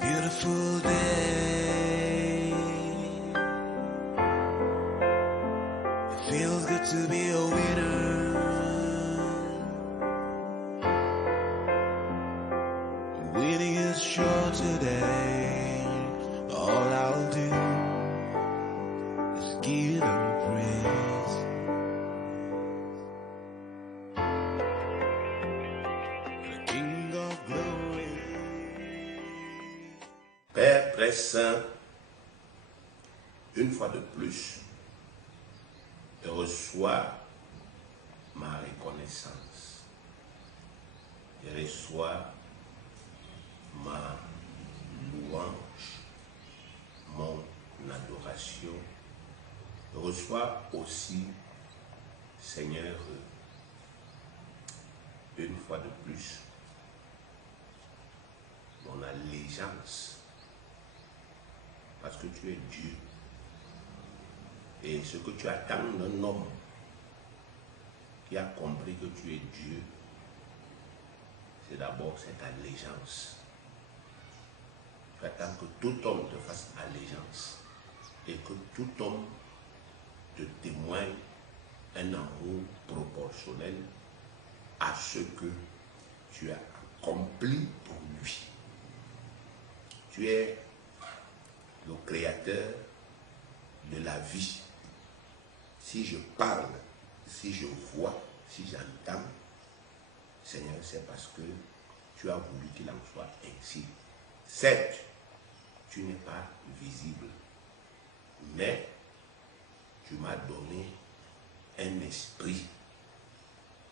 beautiful day. It feels good to be a winner. Winning is sure today. All I'll do is give them praise. The King of Glory. Père très saint, une fois de plus, reçois ma reconnaissance. Je reçois ma louange, mon adoration. Je reçois aussi, Seigneur, une fois de plus, mon allégeance, parce que tu es Dieu. Et ce que tu attends d'un homme qui a compris que tu es Dieu, c'est d'abord cette allégeance. Tu attends que tout homme te fasse allégeance et que tout homme te témoigne un amour proportionnel à ce que tu as accompli pour lui. Tu es le créateur de la vie. Si je parle, si je vois, si j'entends, Seigneur, c'est parce que tu as voulu qu'il en soit ainsi. Certes, tu n'es pas visible, mais tu m'as donné un esprit.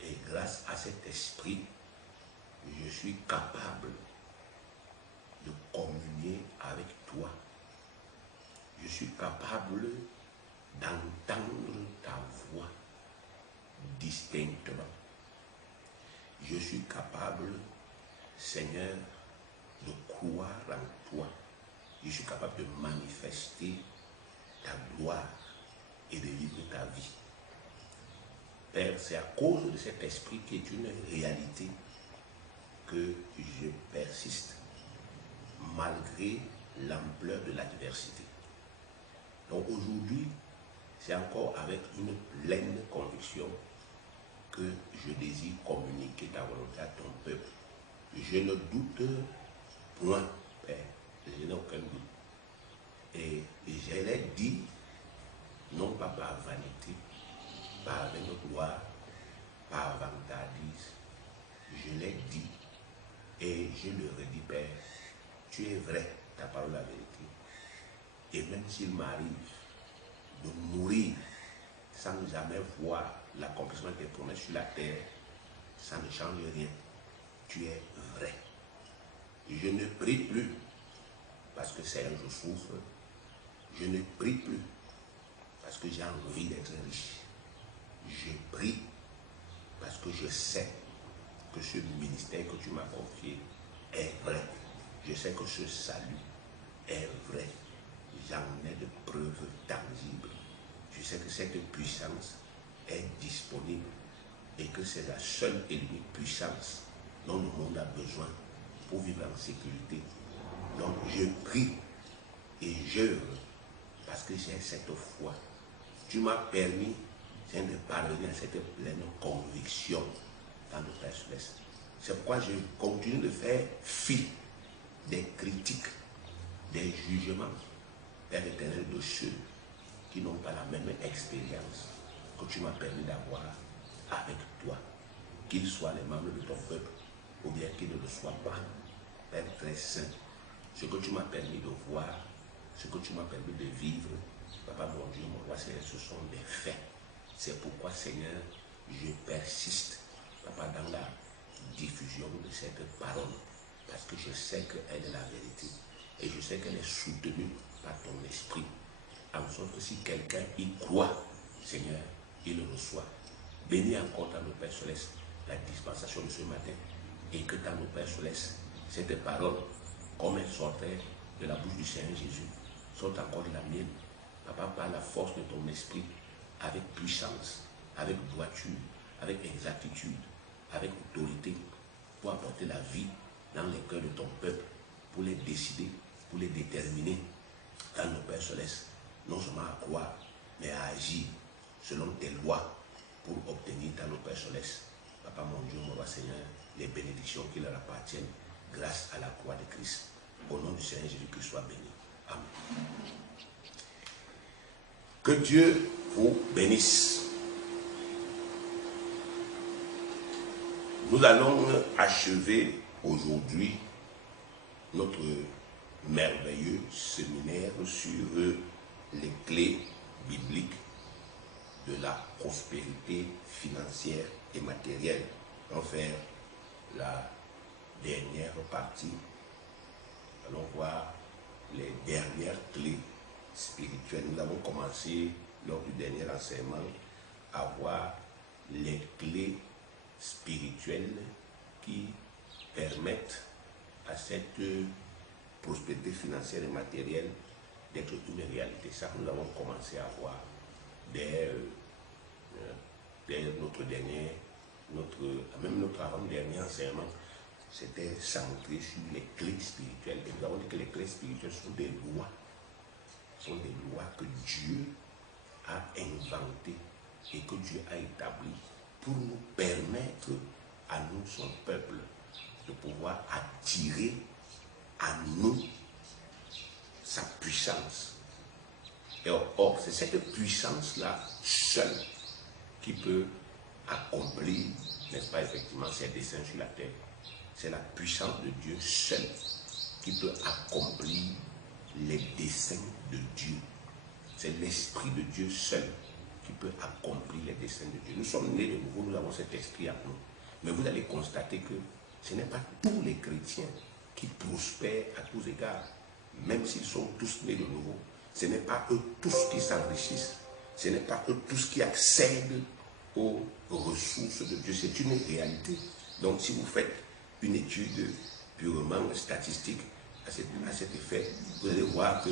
Et grâce à cet esprit, je suis capable de communier avec toi. Je suis capable d'entendre ta voix distinctement. Je suis capable, Seigneur, de croire en toi. Je suis capable de manifester ta gloire et de vivre ta vie. Père, c'est à cause de cet esprit qui est une réalité que je persiste malgré l'ampleur de l'adversité. Donc aujourd'hui, c'est encore avec une pleine conviction que je désire communiquer ta volonté à ton peuple. Je ne doute point, Père, je n'ai aucun doute. Et je l'ai dit, non pas par vanité, pas avec gloire, pas vantardise. Je l'ai dit et je le redis, Père, tu es vrai, ta parole la vérité. Et même s'il m'arrive de mourir sans jamais voir l'accomplissement des promesses sur la terre, ça ne change rien. Tu es vrai. Je ne prie plus parce que c'est un jour souffre. Je ne prie plus parce que j'ai envie d'être riche. Je prie parce que je sais que ce ministère que tu m'as confié est vrai. Je sais que ce salut est vrai. J'en ai de preuves tangibles. Je sais que cette puissance est disponible et que c'est la seule et l'unique puissance dont le monde a besoin pour vivre en sécurité. Donc je prie et j'œuvre parce que j'ai cette foi. Tu m'as permis de parvenir à cette pleine conviction dans le Père Céleste. C'est pourquoi je continue de faire fi des critiques, des jugements, Père éternel, de ceux qui n'ont pas la même expérience que tu m'as permis d'avoir avec toi, qu'ils soient les membres de ton peuple ou bien qu'ils ne le soient pas. Père très saint, ce que tu m'as permis de voir, ce que tu m'as permis de vivre, Papa mon Dieu, mon roi, ce sont des faits. C'est pourquoi, Seigneur, je persiste, Papa, dans la diffusion de cette parole, parce que je sais qu'elle est la vérité et je sais qu'elle est soutenue par ton esprit, en sorte que si quelqu'un y croit, Seigneur, il le reçoit. Bénis encore dans nos Père Céleste la dispensation de ce matin et que dans nos Père Céleste, cette parole, comme elle sortait de la bouche du Seigneur Jésus, sorte encore de la mienne, Papa, par la force de ton esprit, avec puissance, avec droiture, avec exactitude, avec autorité, pour apporter la vie dans les cœurs de ton peuple, pour les décider, pour les déterminer dans nos Pères célestes, non seulement à croire, mais à agir selon tes lois pour obtenir dans nos Pères célestes. Papa mon Dieu, mon roi Seigneur, les bénédictions qui leur appartiennent grâce à la croix de Christ. Au nom du Seigneur Jésus-Christ soit béni. Amen. Que Dieu vous bénisse. Nous allons achever aujourd'hui notre merveilleux séminaire sur les clés bibliques de la prospérité financière et matérielle. On va faire la dernière partie. Allons voir les dernières clés spirituelles. Nous avons commencé lors du dernier enseignement à voir les clés spirituelles qui permettent à cette prospérité financière et matérielle d'être une réalité. Ça, nous avons commencé à voir dès notre avant-dernier enseignement. C'était centré sur les clés spirituelles. Et nous avons dit que les clés spirituelles sont des lois. Ce sont des lois que Dieu a inventées et que Dieu a établies pour nous permettre à nous, son peuple, de pouvoir attirer à nous sa puissance. Et or, c'est cette puissance-là seule qui peut accomplir, n'est-ce pas, effectivement, ses desseins sur la terre. C'est la puissance de Dieu seule qui peut accomplir les desseins de Dieu. C'est l'Esprit de Dieu seul qui peut accomplir les desseins de Dieu. Nous sommes nés de nouveau, nous avons cet esprit en nous. Mais vous allez constater que ce n'est pas tous les chrétiens qui prospèrent à tous égards. Même s'ils sont tous nés de nouveau, ce n'est pas eux tous qui s'enrichissent. Ce n'est pas eux tous qui accèdent aux ressources de Dieu. C'est une réalité. Donc si vous faites une étude purement statistique à cet effet, vous allez voir que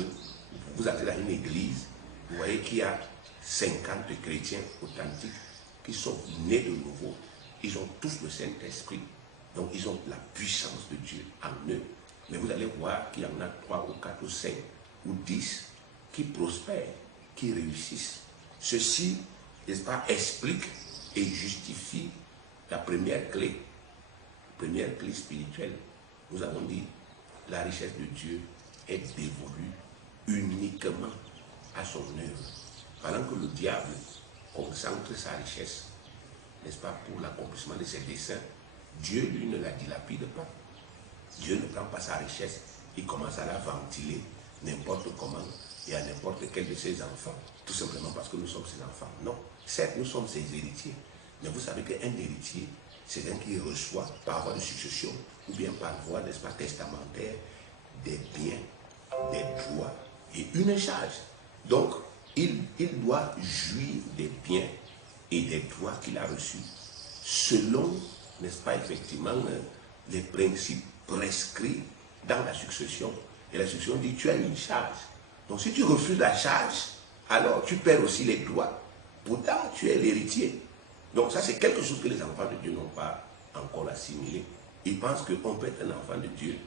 vous entrez dans une église, vous voyez qu'il y a 50 chrétiens authentiques qui sont nés de nouveau. Ils ont tous le Saint-Esprit. Donc ils ont la puissance de Dieu en eux. Mais vous allez voir qu'il y en a 3 ou 4 ou 5 ou 10 qui prospèrent, qui réussissent. Ceci, n'est-ce pas, explique et justifie la première clé spirituelle. Nous avons dit, la richesse de Dieu est dévolue uniquement à son œuvre. Pendant que le diable concentre sa richesse, n'est-ce pas, pour l'accomplissement de ses desseins, Dieu, lui, ne la dilapide pas. Dieu ne prend pas sa richesse, il commence à la ventiler n'importe comment et à n'importe quel de ses enfants, tout simplement parce que nous sommes ses enfants. Non, certes, nous sommes ses héritiers, mais vous savez qu'un héritier, c'est un qui reçoit par voie de succession ou bien par voie, n'est-ce pas, testamentaire, des biens, des droits et une charge. Donc, il doit jouir des biens et des droits qu'il a reçus selon, n'est-ce pas, effectivement, les principes prescrits dans la succession. Et la succession dit, tu as une charge. Donc si tu refuses la charge, alors tu perds aussi les droits. Pourtant, tu es l'héritier. Donc ça, c'est quelque chose que les enfants de Dieu n'ont pas encore assimilé. Ils pensent qu'on peut être un enfant de Dieu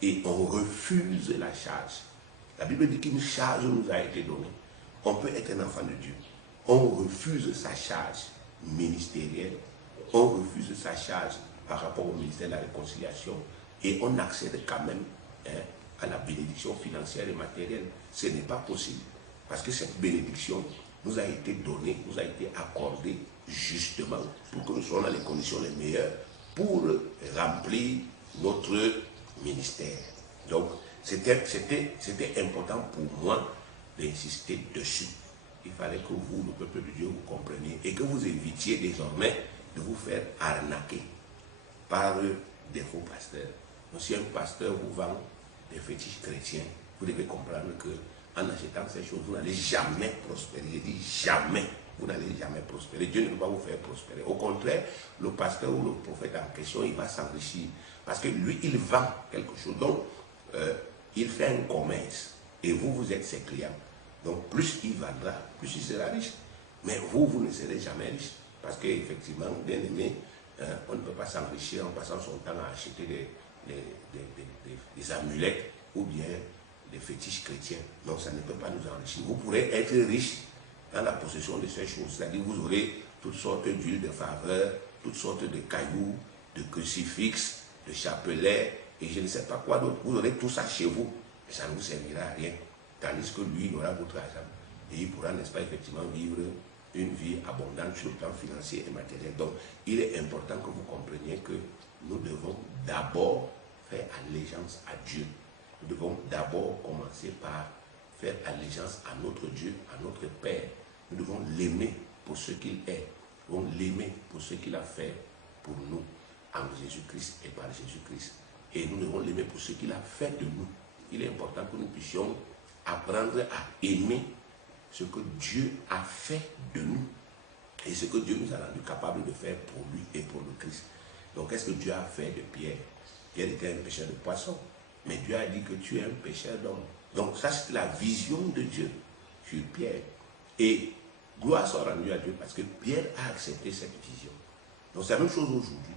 et on refuse la charge. La Bible dit qu'une charge nous a été donnée. On peut être un enfant de Dieu. On refuse sa charge ministérielle. On refuse sa charge par rapport au ministère de la réconciliation et on accède quand même à la bénédiction financière et matérielle. Ce n'est pas possible parce que cette bénédiction nous a été donnée, nous a été accordée justement pour que nous soyons dans les conditions les meilleures pour remplir notre ministère. Donc c'était important pour moi d'insister dessus. Il fallait que vous, le peuple de Dieu, vous compreniez et que vous évitiez désormais de vous faire arnaquer par des faux pasteurs. Donc, si un pasteur vous vend des fétiches chrétiens, vous devez comprendre que en achetant ces choses, vous n'allez jamais prospérer. Je dis jamais, vous n'allez jamais prospérer. Dieu ne peut pas vous faire prospérer. Au contraire, le pasteur ou le prophète en question, il va s'enrichir. Parce que lui, il vend quelque chose. Donc, il fait un commerce. Et vous, vous êtes ses clients. Donc, plus il vendra, plus il sera riche. Mais vous, vous ne serez jamais riche. Parce qu'effectivement, bien aimé, on ne peut pas s'enrichir en passant son temps à acheter des amulettes ou bien des fétiches chrétiens. Non, ça ne peut pas nous enrichir. Vous pourrez être riche dans la possession de ces choses. C'est-à-dire vous aurez toutes sortes d'huiles de faveur, toutes sortes de cailloux, de crucifixes, de chapelets, et je ne sais pas quoi d'autre. Vous aurez tout ça chez vous, mais ça ne vous servira à rien. Tandis que lui, il aura votre argent. Et il pourra, n'est-ce pas, effectivement, vivre une vie abondante sur le plan financier et matériel. Donc, il est important que vous compreniez que nous devons d'abord faire allégeance à Dieu. Nous devons d'abord commencer par faire allégeance à notre Dieu, à notre Père. Nous devons l'aimer pour ce qu'il est. Nous devons l'aimer pour ce qu'il a fait pour nous en Jésus-Christ et par Jésus-Christ. Et nous devons l'aimer pour ce qu'il a fait de nous. Il est important que nous puissions apprendre à aimer ce que Dieu a fait de nous et ce que Dieu nous a rendu capable de faire pour lui et pour le Christ. Donc, qu'est-ce que Dieu a fait de Pierre? Pierre était un pêcheur de poissons, mais Dieu a dit que tu es un pêcheur d'hommes. Donc, ça, c'est la vision de Dieu sur Pierre. Et gloire soit rendue à Dieu parce que Pierre a accepté cette vision. Donc, c'est la même chose aujourd'hui.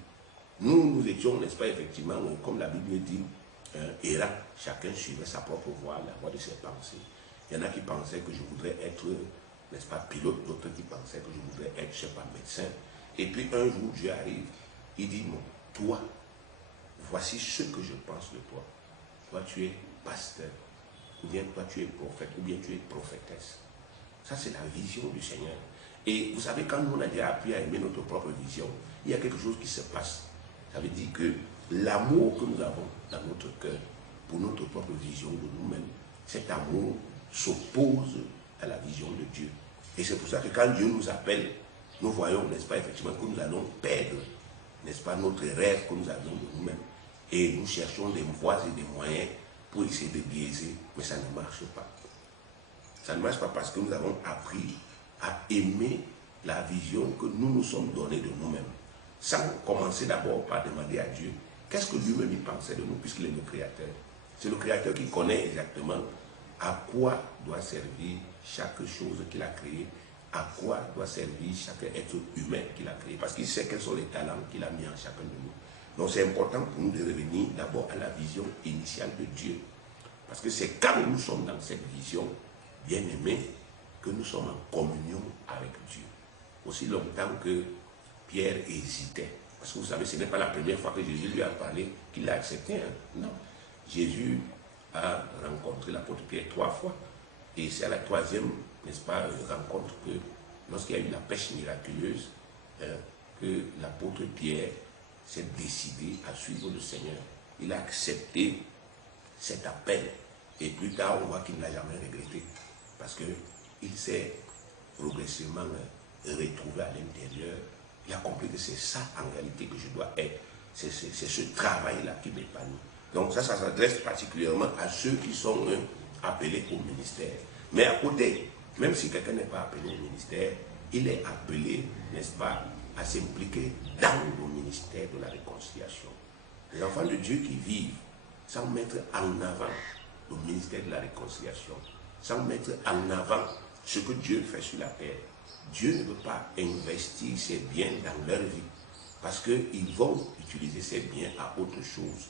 Nous étions, n'est-ce pas, effectivement, comme la Bible dit, errants. Chacun suivait sa propre voie, la voie de ses pensées. Il y en a qui pensaient que je voudrais être, n'est-ce pas, pilote, d'autres qui pensaient que je voudrais être, je ne sais pas, médecin. Et puis un jour, Dieu arrive, il dit, non, toi, voici ce que je pense de toi. Toi, tu es pasteur, ou bien toi, tu es prophète, ou bien tu es prophétesse. Ça, c'est la vision du Seigneur. Et vous savez, quand nous, on a déjà appris à aimer notre propre vision, il y a quelque chose qui se passe. Ça veut dire que l'amour que nous avons dans notre cœur pour notre propre vision de nous-mêmes, cet amour s'oppose à la vision de Dieu. Et c'est pour ça que quand Dieu nous appelle, nous voyons, n'est-ce pas, effectivement, que nous allons perdre, n'est-ce pas, notre rêve que nous avions de nous-mêmes. Et nous cherchons des voies et des moyens pour essayer de biaiser, mais ça ne marche pas. Ça ne marche pas parce que nous avons appris à aimer la vision que nous nous sommes donnés de nous-mêmes. Sans commencer d'abord par demander à Dieu qu'est-ce que lui-même il pensait de nous, puisqu'il est le Créateur. C'est le Créateur qui connaît exactement à quoi doit servir chaque chose qu'il a créée, à quoi doit servir chaque être humain qu'il a créé, parce qu'il sait quels sont les talents qu'il a mis en chacun de nous. Donc c'est important pour nous de revenir d'abord à la vision initiale de Dieu, parce que c'est quand nous sommes dans cette vision, bien aimés, que nous sommes en communion avec Dieu. Aussi longtemps que Pierre hésitait, parce que vous savez, ce n'est pas la première fois que Jésus lui a parlé qu'il l'a accepté. Hein? Non. Jésus a rencontré l'apôtre Pierre 3 fois. Et c'est à la troisième, n'est-ce pas, rencontre que, lorsqu'il y a eu la pêche miraculeuse, que l'apôtre Pierre s'est décidé à suivre le Seigneur. Il a accepté cet appel. Et plus tard, on voit qu'il ne l'a jamais regretté. Parce qu'il s'est progressivement retrouvé à l'intérieur. Il a compris que c'est ça en réalité que je dois être. C'est ce travail-là qui m'épanouit. Donc ça s'adresse particulièrement à ceux qui sont appelés au ministère. Mais à côté, même si quelqu'un n'est pas appelé au ministère, il est appelé, n'est-ce pas, à s'impliquer dans le ministère de la réconciliation. Les enfants de Dieu qui vivent sans mettre en avant le ministère de la réconciliation, sans mettre en avant ce que Dieu fait sur la terre, Dieu ne peut pas investir ses biens dans leur vie, parce qu'ils vont utiliser ces biens à autre chose.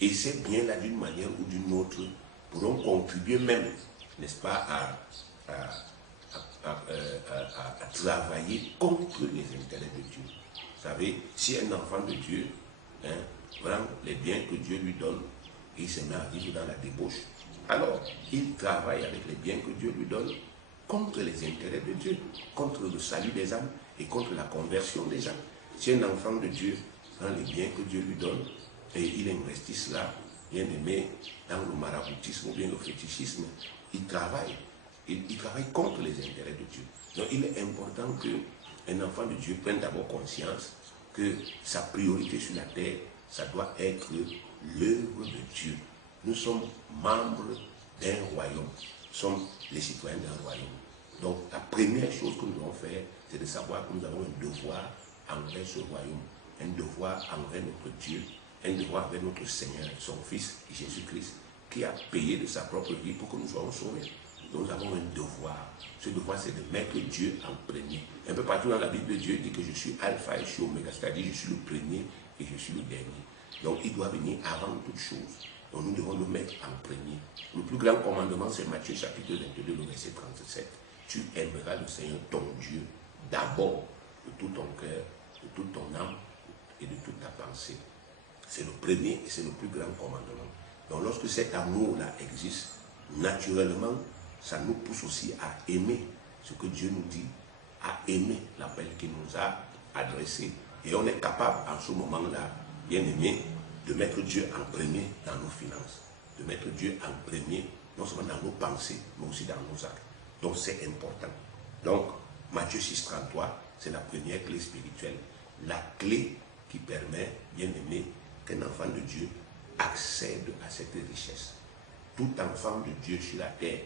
Et ces biens-là, d'une manière ou d'une autre, pourront contribuer même, n'est-ce pas, à travailler contre les intérêts de Dieu. Vous savez, si un enfant de Dieu prend les biens que Dieu lui donne et il se met à vivre dans la débauche, alors il travaille avec les biens que Dieu lui donne contre les intérêts de Dieu, contre le salut des âmes et contre la conversion des âmes. Si un enfant de Dieu prend les biens que Dieu lui donne et il investit cela, bien aimé, dans le maraboutisme ou bien le fétichisme, il travaille contre les intérêts de Dieu. Donc il est important qu'un enfant de Dieu prenne d'abord conscience que sa priorité sur la terre, ça doit être l'œuvre de Dieu. Nous sommes membres d'un royaume. Nous sommes les citoyens d'un royaume. Donc la première chose que nous devons faire, c'est de savoir que nous avons un devoir envers ce royaume, un devoir envers notre Dieu, un devoir envers notre Seigneur, son Fils Jésus-Christ, qui a payé de sa propre vie pour que nous soyons sauvés. Donc nous avons un devoir. Ce devoir, c'est de mettre Dieu en premier. Un peu partout dans la Bible, Dieu dit que je suis alpha et je suis oméga, c'est-à-dire je suis le premier et je suis le dernier. Donc il doit venir avant toute chose. Donc nous devons le mettre en premier. Le plus grand commandement, c'est Matthieu chapitre 22, le verset 37. Tu aimeras le Seigneur ton Dieu d'abord de tout ton cœur, de toute ton âme et de toute ta pensée. C'est le premier et c'est le plus grand commandement. Donc lorsque cet amour-là existe, naturellement, ça nous pousse aussi à aimer ce que Dieu nous dit, à aimer l'appel qu'il nous a adressé. Et on est capable en ce moment-là, bien aimé, de mettre Dieu en premier dans nos finances, de mettre Dieu en premier, non seulement dans nos pensées, mais aussi dans nos actes. Donc c'est important. Donc, Matthieu 6,33, c'est la première clé spirituelle. La clé qui permet, bien aimé, qu'un enfant de Dieu accède à cette richesse. Tout enfant de Dieu sur la terre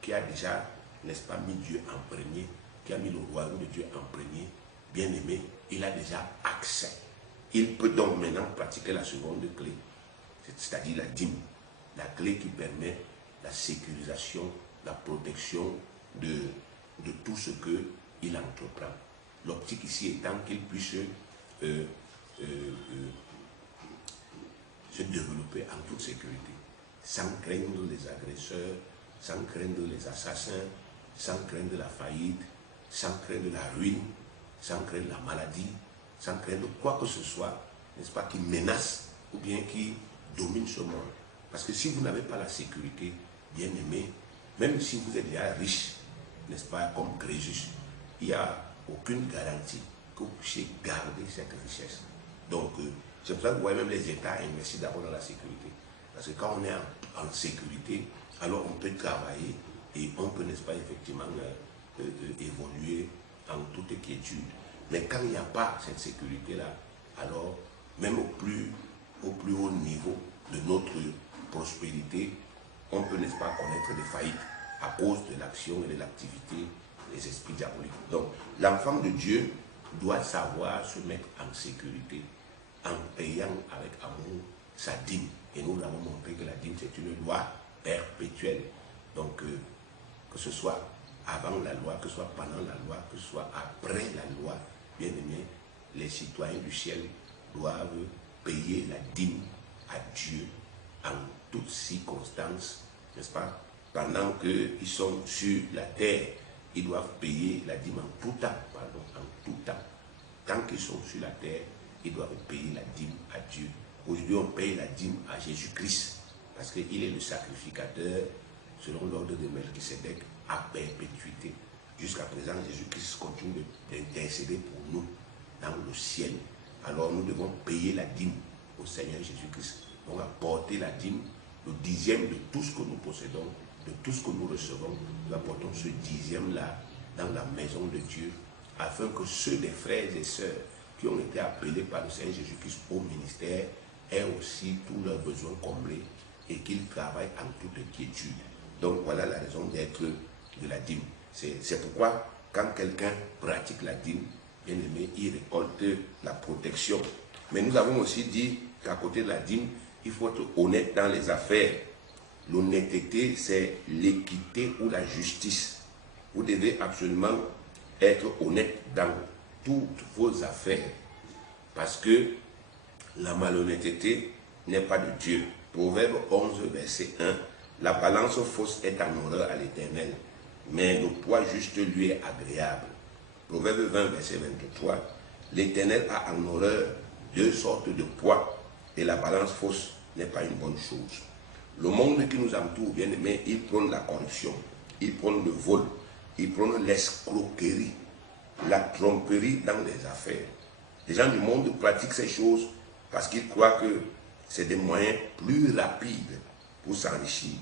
qui a déjà, n'est-ce pas, mis Dieu en premier, qui a mis le royaume de Dieu en premier, bien aimé, il a déjà accès. Il peut donc maintenant pratiquer la seconde clé, c'est-à-dire la dîme, la clé qui permet la sécurisation, la protection de tout ce qu'il entreprend. L'optique ici étant qu'il puisse se développer en toute sécurité, sans craindre les agresseurs, sans craindre les assassins, sans craindre la faillite, sans craindre la ruine, sans craindre la maladie, sans craindre quoi que ce soit, n'est-ce pas, qui menace ou bien qui domine ce monde. Parce que si vous n'avez pas la sécurité, bien aimé, même si vous êtes déjà riche, n'est-ce pas, comme Crésus, il n'y a aucune garantie que vous puissiez garder cette richesse. Donc, c'est pour ça que vous voyez même les États investir d'abord dans la sécurité. Parce que quand on est en sécurité, alors on peut travailler et on peut, n'est-ce pas, effectivement, évoluer en toute quiétude. Mais quand il n'y a pas cette sécurité-là, alors, même au plus haut niveau de notre prospérité, on peut, n'est-ce pas, connaître des faillites à cause de l'action et de l'activité des esprits diaboliques. Donc, l'enfant de Dieu doit savoir se mettre en sécurité en payant avec amour sa dîme. Et nous l'avons montré que la dîme, c'est une loi perpétuelle. Donc, que ce soit avant la loi, que ce soit pendant la loi, que ce soit après la loi, bien aimé, les citoyens du ciel doivent payer la dîme à Dieu en toutes circonstances, n'est-ce pas? Pendant qu'ils sont sur la terre, ils doivent payer la dîme en tout temps, pardon, en tout temps. Tant qu'ils sont sur la terre, ils doivent payer la dîme à Dieu. Aujourd'hui, on paye la dîme à Jésus-Christ, parce qu'il est le sacrificateur, selon l'ordre de Melchisédek, à perpétuité. Jusqu'à présent, Jésus-Christ continue d'intercéder pour nous dans le ciel. Alors nous devons payer la dîme au Seigneur Jésus-Christ. Donc apporter la dîme, le dixième de tout ce que nous possédons, de tout ce que nous recevons, nous apportons ce dixième-là dans la maison de Dieu, afin que ceux des frères et sœurs qui ont été appelés par le Seigneur Jésus-Christ au ministère aient aussi tous leurs besoins comblés et qu'ils travaillent en toute quiétude. Donc voilà la raison d'être de la dîme. C'est pourquoi quand quelqu'un pratique la dîme, bien aimé, il récolte la protection. Mais nous avons aussi dit qu'à côté de la dîme, il faut être honnête dans les affaires. L'honnêteté, c'est l'équité ou la justice. Vous devez absolument être honnête dans toutes vos affaires. Parce que la malhonnêteté n'est pas de Dieu. Proverbe 11, verset 1. La balance fausse est en horreur à l'Éternel, mais le poids juste lui est agréable. Proverbe 20, verset 23. L'Éternel a en horreur deux sortes de poids, et la balance fausse n'est pas une bonne chose. Le monde qui nous entoure, bien aimé, il prône la corruption, il prône le vol, il prône l'escroquerie, la tromperie dans les affaires. Les gens du monde pratiquent ces choses parce qu'ils croient que c'est des moyens plus rapides pour s'enrichir.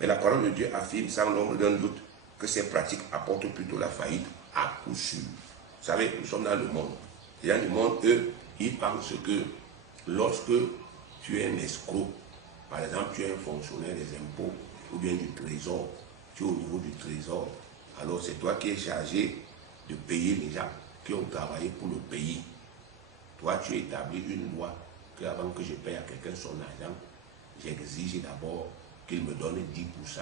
Mais la parole de Dieu affirme sans l'ombre d'un doute que ces pratiques apportent plutôt la faillite à coup sûr. Vous savez, nous sommes dans le monde. Les gens du monde, eux, ils pensent que lorsque tu es un escroc, par exemple, tu es un fonctionnaire des impôts ou bien du trésor, tu es au niveau du trésor, alors c'est toi qui es chargé de payer les gens qui ont travaillé pour le pays. Toi, tu établis une loi qu'avant que je paye à quelqu'un son argent, j'exige d'abord qu'il me donne 10%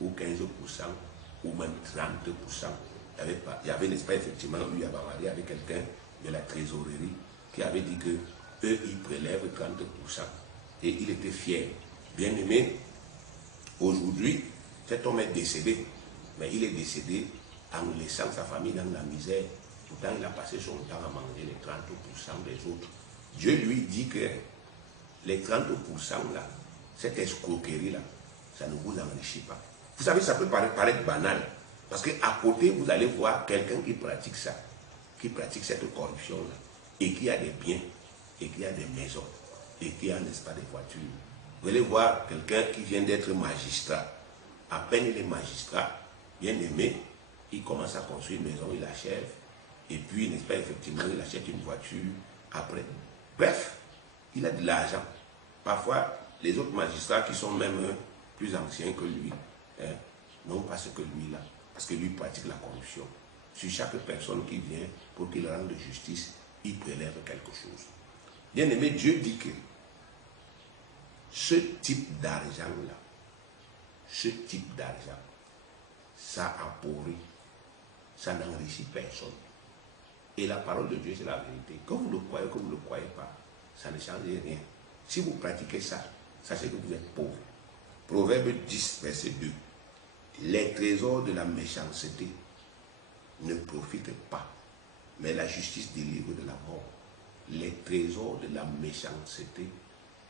ou 15% ou même 30%. Il y avait, n'est-ce pas, effectivement, eu à Bavaria avec quelqu'un de la trésorerie qui avait dit que eux, ils prélèvent 30%. Et il était fier. Bien aimé, aujourd'hui, cet homme est décédé. Mais il est décédé en laissant sa famille dans la misère. Pourtant, il a passé son temps à manger les 30% des autres. Dieu lui dit que les 30% là, cette escroquerie là, ça ne vous enrichit pas. Vous savez, ça peut paraître banal. Parce qu'à côté, vous allez voir quelqu'un qui pratique ça, qui pratique cette corruption-là, et qui a des biens, et qui a des maisons, et qui a, n'est-ce pas, des voitures. Vous allez voir quelqu'un qui vient d'être magistrat. À peine il est magistrat, bien aimé, il commence à construire une maison, il achève, et puis, n'est-ce pas, effectivement, il achète une voiture après. Bref, il a de l'argent. Parfois, les autres magistrats qui sont même plus anciens que lui, hein, n'ont pas ce que lui là, parce que lui pratique la corruption. Sur chaque personne qui vient pour qu'il rende justice, il prélève quelque chose. Bien aimé, Dieu dit que ce type d'argent-là, ça appauvrit, ça n'enrichit personne. Et la parole de Dieu, c'est la vérité. Que vous le croyez, que vous ne le croyez pas, ça ne change rien. Si vous pratiquez ça, sachez que vous êtes pauvre. Proverbe 10, verset 2. Les trésors de la méchanceté ne profitent pas, mais la justice délivre de la mort. Les trésors de la méchanceté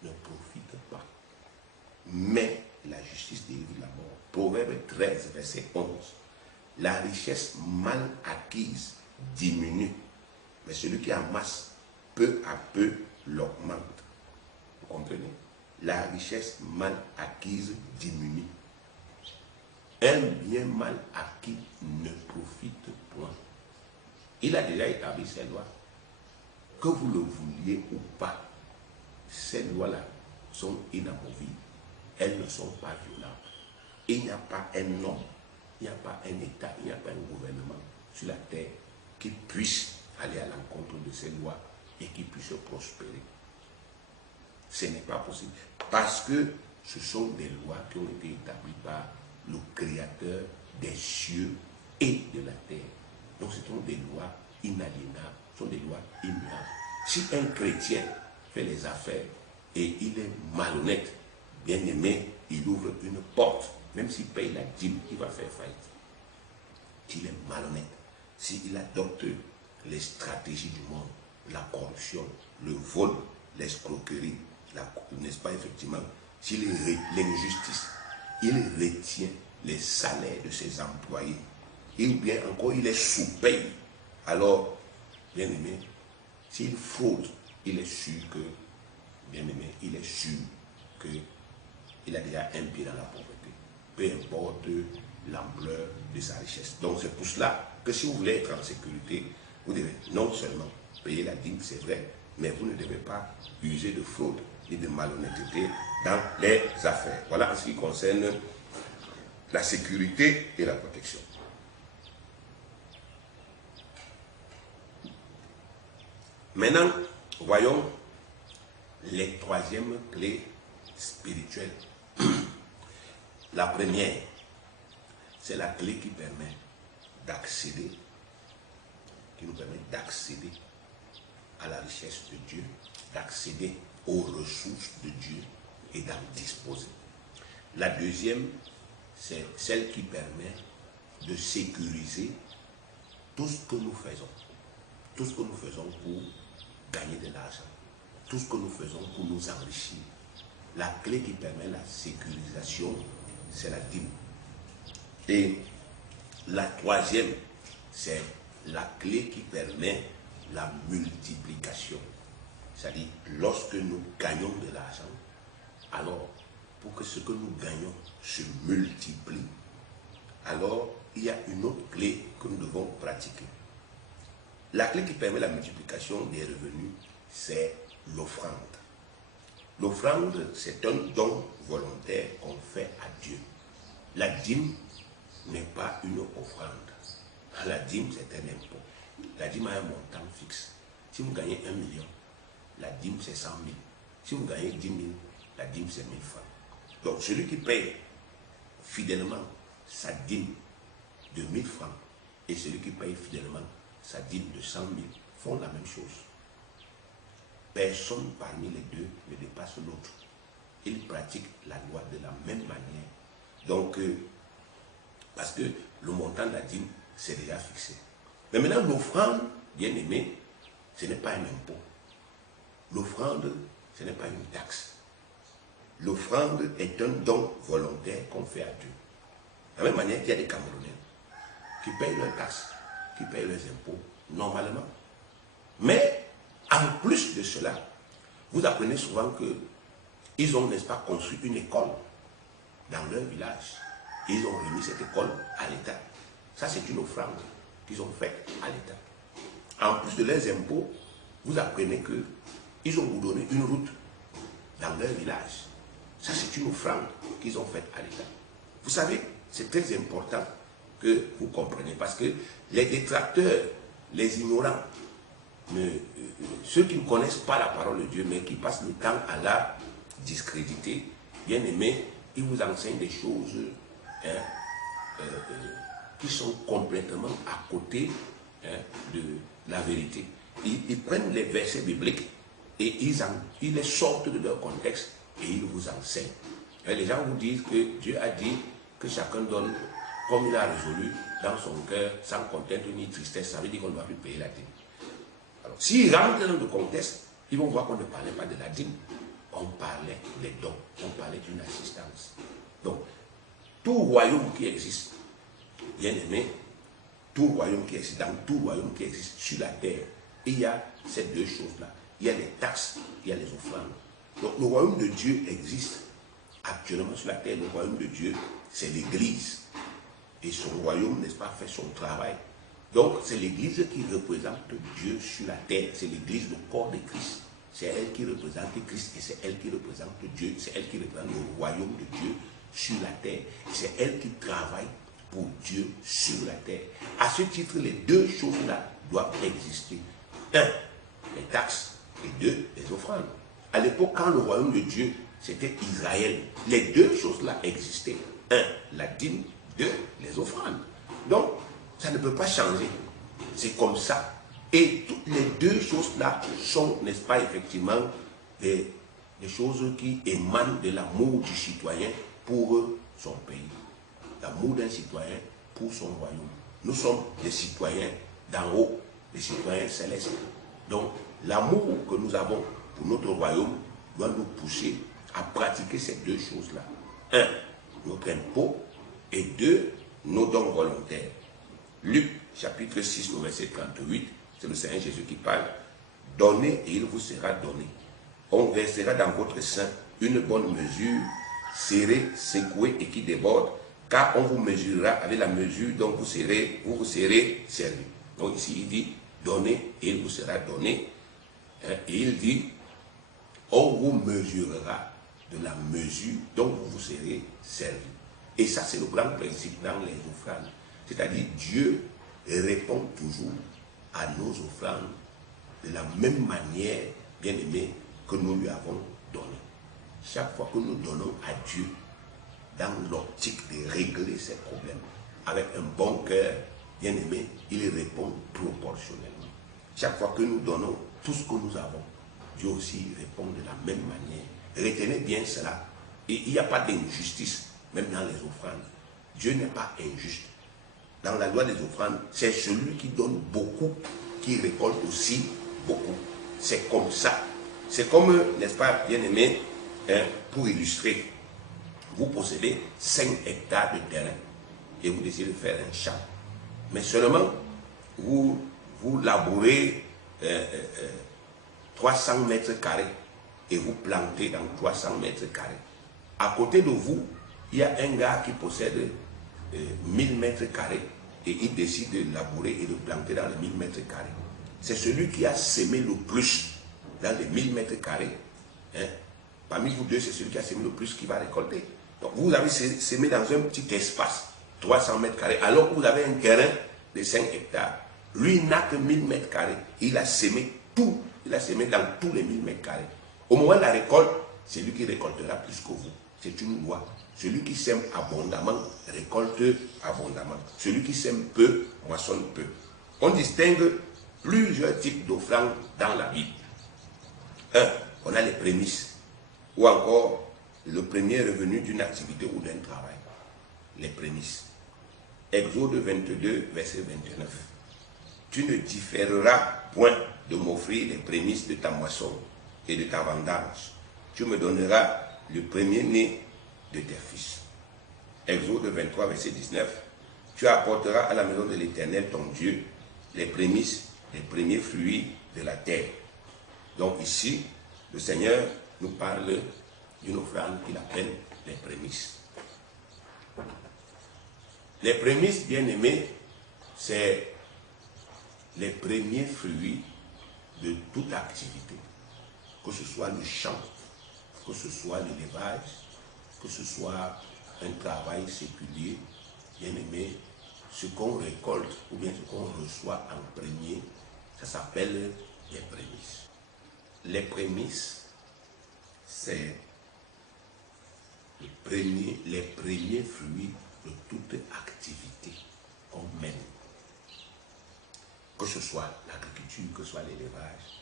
ne profitent pas, mais la justice délivre de la mort. Proverbe 13, verset 11. La richesse mal acquise diminue, mais celui qui amasse peu à peu l'augmente. Vous comprenez? La richesse mal acquise diminue. Un bien mal acquis ne profite point. Il a déjà établi ces lois. Que vous le vouliez ou pas, ces lois-là sont inamovibles. Elles ne sont pas violables. Il n'y a pas un homme, il n'y a pas un État, il n'y a pas un gouvernement sur la terre qui puisse aller à l'encontre de ces lois et qui puisse prospérer. Ce n'est pas possible. Parce que ce sont des lois qui ont été établies par le Créateur des cieux et de la terre. Donc ce sont des lois inaliénables, ce sont des lois immuables. Si un chrétien fait les affaires et il est malhonnête, bien aimé, il ouvre une porte. Même s'il paye la dîme, il va faire faillite. S'il est malhonnête, s'il adopte les stratégies du monde, la corruption, le vol, l'escroquerie, n'est-ce pas, effectivement, s'il l'injustice, il retient les salaires de ses employés, ou bien encore il est sous-payé, alors, bien aimé, s'il fraude, il est sûr que, bien aimé, il est sûr qu'il a déjà un pied dans la pauvreté, peu importe l'ampleur de sa richesse. Donc c'est pour cela que si vous voulez être en sécurité, vous devez non seulement payer la dîme, c'est vrai, mais vous ne devez pas user de fraude ni de malhonnêteté dans les affaires. Voilà en ce qui concerne la sécurité et la protection. Maintenant, voyons les troisièmes clés spirituelles. La première, c'est la clé qui permet d'accéder, qui nous permet d'accéder à la richesse de Dieu, d'accéder aux ressources de Dieu et d'en disposer. La deuxième, c'est celle qui permet de sécuriser tout ce que nous faisons. Tout ce que nous faisons pour gagner de l'argent. Tout ce que nous faisons pour nous enrichir. La clé qui permet la sécurisation, c'est la dîme. Et la troisième, c'est la clé qui permet la multiplication. C'est-à-dire, lorsque nous gagnons de l'argent, alors, pour que ce que nous gagnons se multiplie, alors il y a une autre clé que nous devons pratiquer. La clé qui permet la multiplication des revenus, c'est l'offrande. L'offrande, c'est un don volontaire qu'on fait à Dieu. La dîme n'est pas une offrande. La dîme, c'est un impôt. La dîme a un montant fixe. Si vous gagnez 1 million, la dîme, c'est 100 000. Si vous gagnez 10 000, la dîme, c'est 1000 francs. Donc, celui qui paye fidèlement sa dîme de 1000 francs et celui qui paye fidèlement sa dîme de 100 000 font la même chose. personne parmi les deux ne dépasse l'autre. Ils pratiquent la loi de la même manière. Donc, parce que le montant de la dîme, c'est déjà fixé. Mais maintenant, l'offrande, bien aimé, ce n'est pas un impôt. L'offrande, ce n'est pas une taxe. L'offrande est un don volontaire qu'on fait à Dieu. De la même manière qu'il y a des Camerounais qui payent leurs taxes, qui payent leurs impôts, normalement. Mais, en plus de cela, vous apprenez souvent qu'ils ont, n'est-ce pas, construit une école dans leur village. Ils ont remis cette école à l'État. Ça, c'est une offrande qu'ils ont faite à l'État. En plus de leurs impôts, vous apprenez qu'ils ont vous donné une route dans leur village. Ça, c'est une offrande qu'ils ont faite à l'État. Vous savez, c'est très important que vous compreniez, parce que les détracteurs, les ignorants, ceux qui ne connaissent pas la parole de Dieu, mais qui passent le temps à la discréditer, bien aimé, ils vous enseignent des choses qui sont complètement à côté de la vérité. Ils prennent les versets bibliques et ils les sortent de leur contexte et ils vous enseignent. Et les gens vous disent que Dieu a dit que chacun donne comme il a résolu dans son cœur, sans contrainte ni tristesse. Ça veut dire qu'on ne doit plus payer la dîme. Alors, s'ils rentrent dans le contexte, ils vont voir qu'on ne parlait pas de la dîme. On parlait des dons, on parlait d'une assistance. Donc, tout royaume qui existe, bien aimé, tout royaume qui existe, dans tout royaume qui existe sur la terre, il y a ces deux choses-là. Il y a les taxes, il y a les offrandes. Donc, le royaume de Dieu existe actuellement sur la terre. Le royaume de Dieu, c'est l'Église. Et son royaume, n'est-ce pas, fait son travail. Donc, c'est l'Église qui représente Dieu sur la terre. C'est l'Église, le corps de Christ. C'est elle qui représente Christ et c'est elle qui représente Dieu. C'est elle qui représente le royaume de Dieu sur la terre. C'est elle qui travaille pour Dieu sur la terre. À ce titre, les deux choses-là doivent exister. Un, les taxes, et deux, les offrandes. À l'époque, quand le royaume de Dieu, c'était Israël, les deux choses-là existaient. Un, la dîme, deux, les offrandes. Donc, ça ne peut pas changer. C'est comme ça. Et toutes les deux choses-là sont, n'est-ce pas, effectivement, des choses qui émanent de l'amour du citoyen pour son pays. L'amour d'un citoyen pour son royaume. Nous sommes des citoyens d'en haut, des citoyens célestes. Donc, l'amour que nous avons pour notre royaume doit nous pousser à pratiquer ces deux choses-là. Un, notre impôt, et deux, nos dons volontaires. Luc, chapitre 6, au verset 38, c'est le Seigneur Jésus qui parle. Donnez et il vous sera donné. On versera dans votre sein une bonne mesure, serrée, secouée et qui déborde, car on vous mesurera avec la mesure dont vous serez servi. Donc ici il dit, donnez et il vous sera donné. Et il dit, on vous mesurera de la mesure dont vous serez servi. Et ça, c'est le grand principe dans les offrandes. C'est-à-dire, Dieu répond toujours à nos offrandes de la même manière, bien aimé, que nous lui avons donné. Chaque fois que nous donnons à Dieu, dans l'optique de régler ses problèmes, avec un bon cœur, bien aimé, il répond proportionnellement. Chaque fois que nous donnons tout ce que nous avons, Dieu aussi répond de la même manière. Retenez bien cela. Et il n'y a pas d'injustice, même dans les offrandes. Dieu n'est pas injuste. Dans la loi des offrandes, c'est celui qui donne beaucoup, qui récolte aussi beaucoup. C'est comme ça. C'est comme, n'est-ce pas, bien aimé, pour illustrer, vous possédez 5 hectares de terrain et vous décidez de faire un champ. Mais seulement, vous labourez 300 mètres carrés et vous plantez dans 300 mètres carrés. À côté de vous, il y a un gars qui possède 1000 mètres carrés et il décide de labourer et de planter dans les 1000 mètres carrés. C'est celui qui a semé le plus dans les 1000 mètres carrés. Parmi vous deux, c'est celui qui a semé le plus qui va récolter. Donc vous avez semé dans un petit espace, 300 mètres carrés, alors que vous avez un terrain de 5 hectares. Lui n'a que 1000 mètres carrés. Il a semé tout. Il a semé dans tous les 1000 mètres carrés. Au moment de la récolte, c'est lui qui récoltera plus que vous. C'est une loi. Celui qui sème abondamment récolte abondamment. Celui qui sème peu moissonne peu. On distingue plusieurs types d'offrandes dans la Bible. On a les prémices, ou encore le premier revenu d'une activité ou d'un travail. Les prémices. Exode 22, verset 29. Tu ne différeras point de m'offrir les prémices de ta moisson et de ta vendange. Tu me donneras le premier-né de tes fils. Exode 23, verset 19. Tu apporteras à la maison de l'Éternel ton Dieu les prémices, les premiers fruits de la terre. Donc ici, le Seigneur nous parle d'une offrande qu'il appelle les prémices. Les prémices, bien aimés, c'est les premiers fruits de toute activité, que ce soit le champ, que ce soit l'élevage, que ce soit un travail séculier, bien aimé, ce qu'on récolte ou bien ce qu'on reçoit en premier, ça s'appelle les prémices. Les prémices, c'est les premiers fruits de toute activité qu'on mène. Que ce soit l'agriculture, que ce soit l'élevage,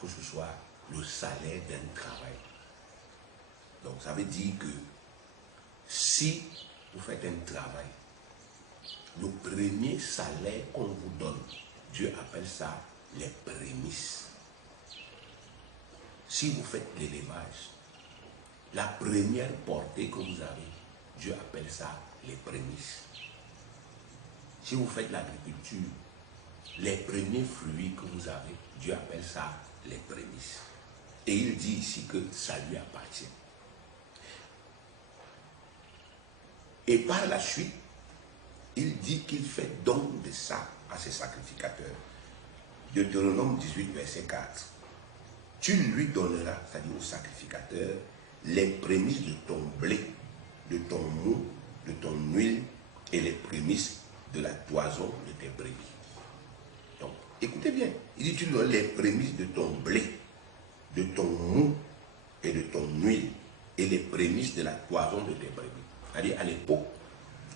que ce soit le salaire d'un travail. Donc ça veut dire que si vous faites un travail, le premier salaire qu'on vous donne, Dieu appelle ça les prémices. Si vous faites l'élevage, la première portée que vous avez, Dieu appelle ça les prémices. Si vous faites l'agriculture, les premiers fruits que vous avez, Dieu appelle ça les prémices. Et il dit ici que ça lui appartient. Et par la suite, il dit qu'il fait don de ça à ses sacrificateurs. Deutéronome 18, verset 4. Tu lui donneras, c'est-à-dire au sacrificateur, les prémices de ton blé, de ton mou, de ton huile et les prémices de la toison de tes brebis. Donc, écoutez bien, il dit tu lui donnes les prémices de ton blé, de ton mou et de ton huile et les prémices de la toison de tes brebis. C'est-à-dire à l'époque,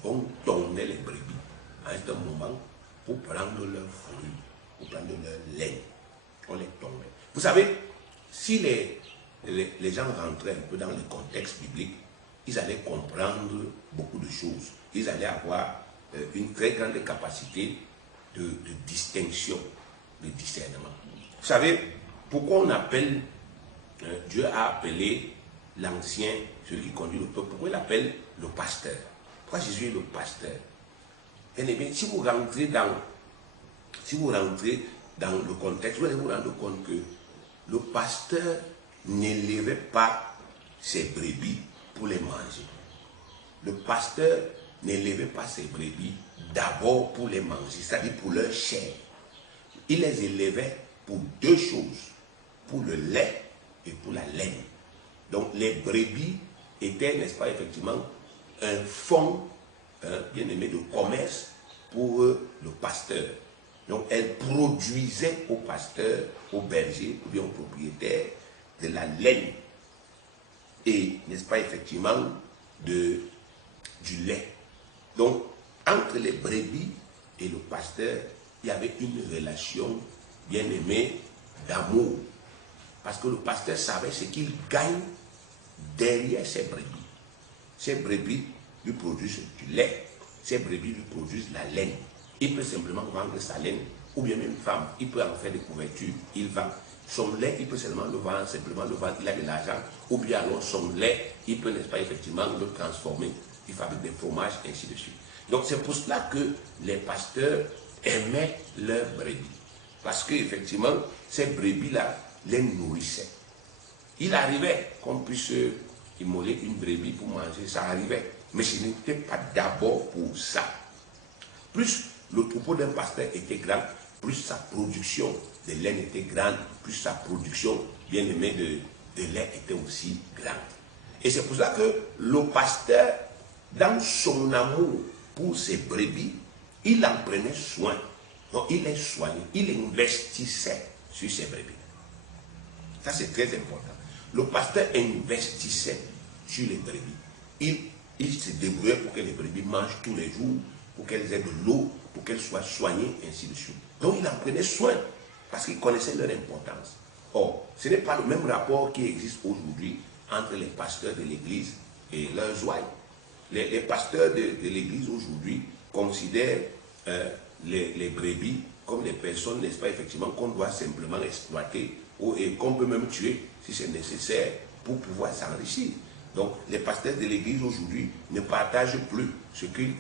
on tournait les brebis à un moment pour prendre leurs fruits, pour prendre leur laine. On les tournait. Vous savez, si les gens rentraient un peu dans le contexte biblique, ils allaient comprendre beaucoup de choses. Ils allaient avoir une très grande capacité de distinction, de discernement. Vous savez, pourquoi on appelle, Dieu a appelé l'ancien, celui qui conduit le peuple, pourquoi il appelle le pasteur? Pourquoi Jésus est le pasteur? Eh bien, si vous rentrez dans le contexte, vous allez vous rendre compte que le pasteur n'élevait pas ses brebis pour les manger. Le pasteur n'élevait pas ses brebis d'abord pour les manger, c'est-à-dire pour leur chair. Il les élevait pour deux choses, pour le lait et pour la laine. Donc les brebis étaient, n'est-ce pas, effectivement, un fonds bien aimé de commerce pour le pasteur. Donc elles produisaient au pasteur, au berger ou bien au propriétaire de la laine et, n'est-ce pas, effectivement, du lait. Donc entre les brebis et le pasteur, il y avait une relation bien aimée d'amour. Parce que le pasteur savait ce qu'il gagne derrière ses brebis. Ces brebis lui produisent du lait, ces brebis lui produisent la laine. Il peut simplement vendre sa laine, ou bien même une femme, il peut en faire des couvertures, il vend. Son lait, il peut seulement le vendre, simplement le vendre, il a de l'argent, ou bien alors son lait, il peut, n'est-ce pas, effectivement, le transformer, il fabrique des fromages, ainsi de suite. Donc c'est pour cela que les pasteurs aimaient leurs brebis. Parce qu'effectivement, ces brebis-là les nourrissaient. Il arrivait qu'on puisse immoler une brebis pour manger, ça arrivait. Mais ce n'était pas d'abord pour ça. Plus le troupeau d'un pasteur était grand, plus sa production de laine était grande, plus sa production, bien aimée, de lait était aussi grande. Et c'est pour ça que le pasteur, dans son amour pour ses brebis, il en prenait soin. Donc il les soignait, il investissait sur ses brebis. Ça c'est très important. Le pasteur investissait sur les brebis. Il se débrouillait pour que les brebis mangent tous les jours, pour qu'elles aient de l'eau, pour qu'elles soient soignées, ainsi de suite. Donc il en prenait soin, parce qu'il connaissait leur importance. Or, ce n'est pas le même rapport qui existe aujourd'hui entre les pasteurs de l'Église et leurs ouailles. Les pasteurs de l'Église aujourd'hui considèrent les brebis comme des personnes, n'est-ce pas, effectivement, qu'on doit simplement exploiter et qu'on peut même tuer si c'est nécessaire pour pouvoir s'enrichir. Donc, les pasteurs de l'Église aujourd'hui ne partagent plus ce qu'ils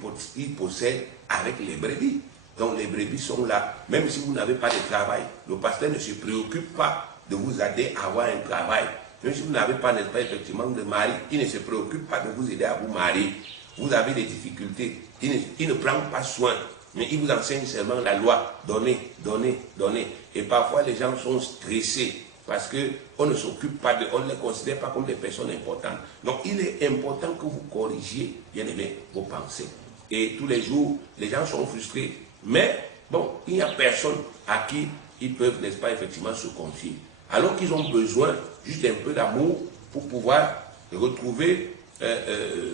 possèdent avec les brebis. Donc, les brebis sont là. Même si vous n'avez pas de travail, le pasteur ne se préoccupe pas de vous aider à avoir un travail. Même si vous n'avez pas, n'est-ce pas, effectivement, de mari, il ne se préoccupe pas de vous aider à vous marier. Vous avez des difficultés, il ne prend pas soin. Mais il vous enseigne seulement la loi. Donnez, donnez, donnez. Et parfois, les gens sont stressés parce qu'on ne s'occupe pas on ne les considère pas comme des personnes importantes. Donc, il est important que vous corrigiez, bien aimé, vos pensées. Et tous les jours, les gens sont frustrés. Mais, bon, il n'y a personne à qui ils peuvent, n'est-ce pas, effectivement, se confier. Alors qu'ils ont besoin juste d'un peu d'amour pour pouvoir retrouver,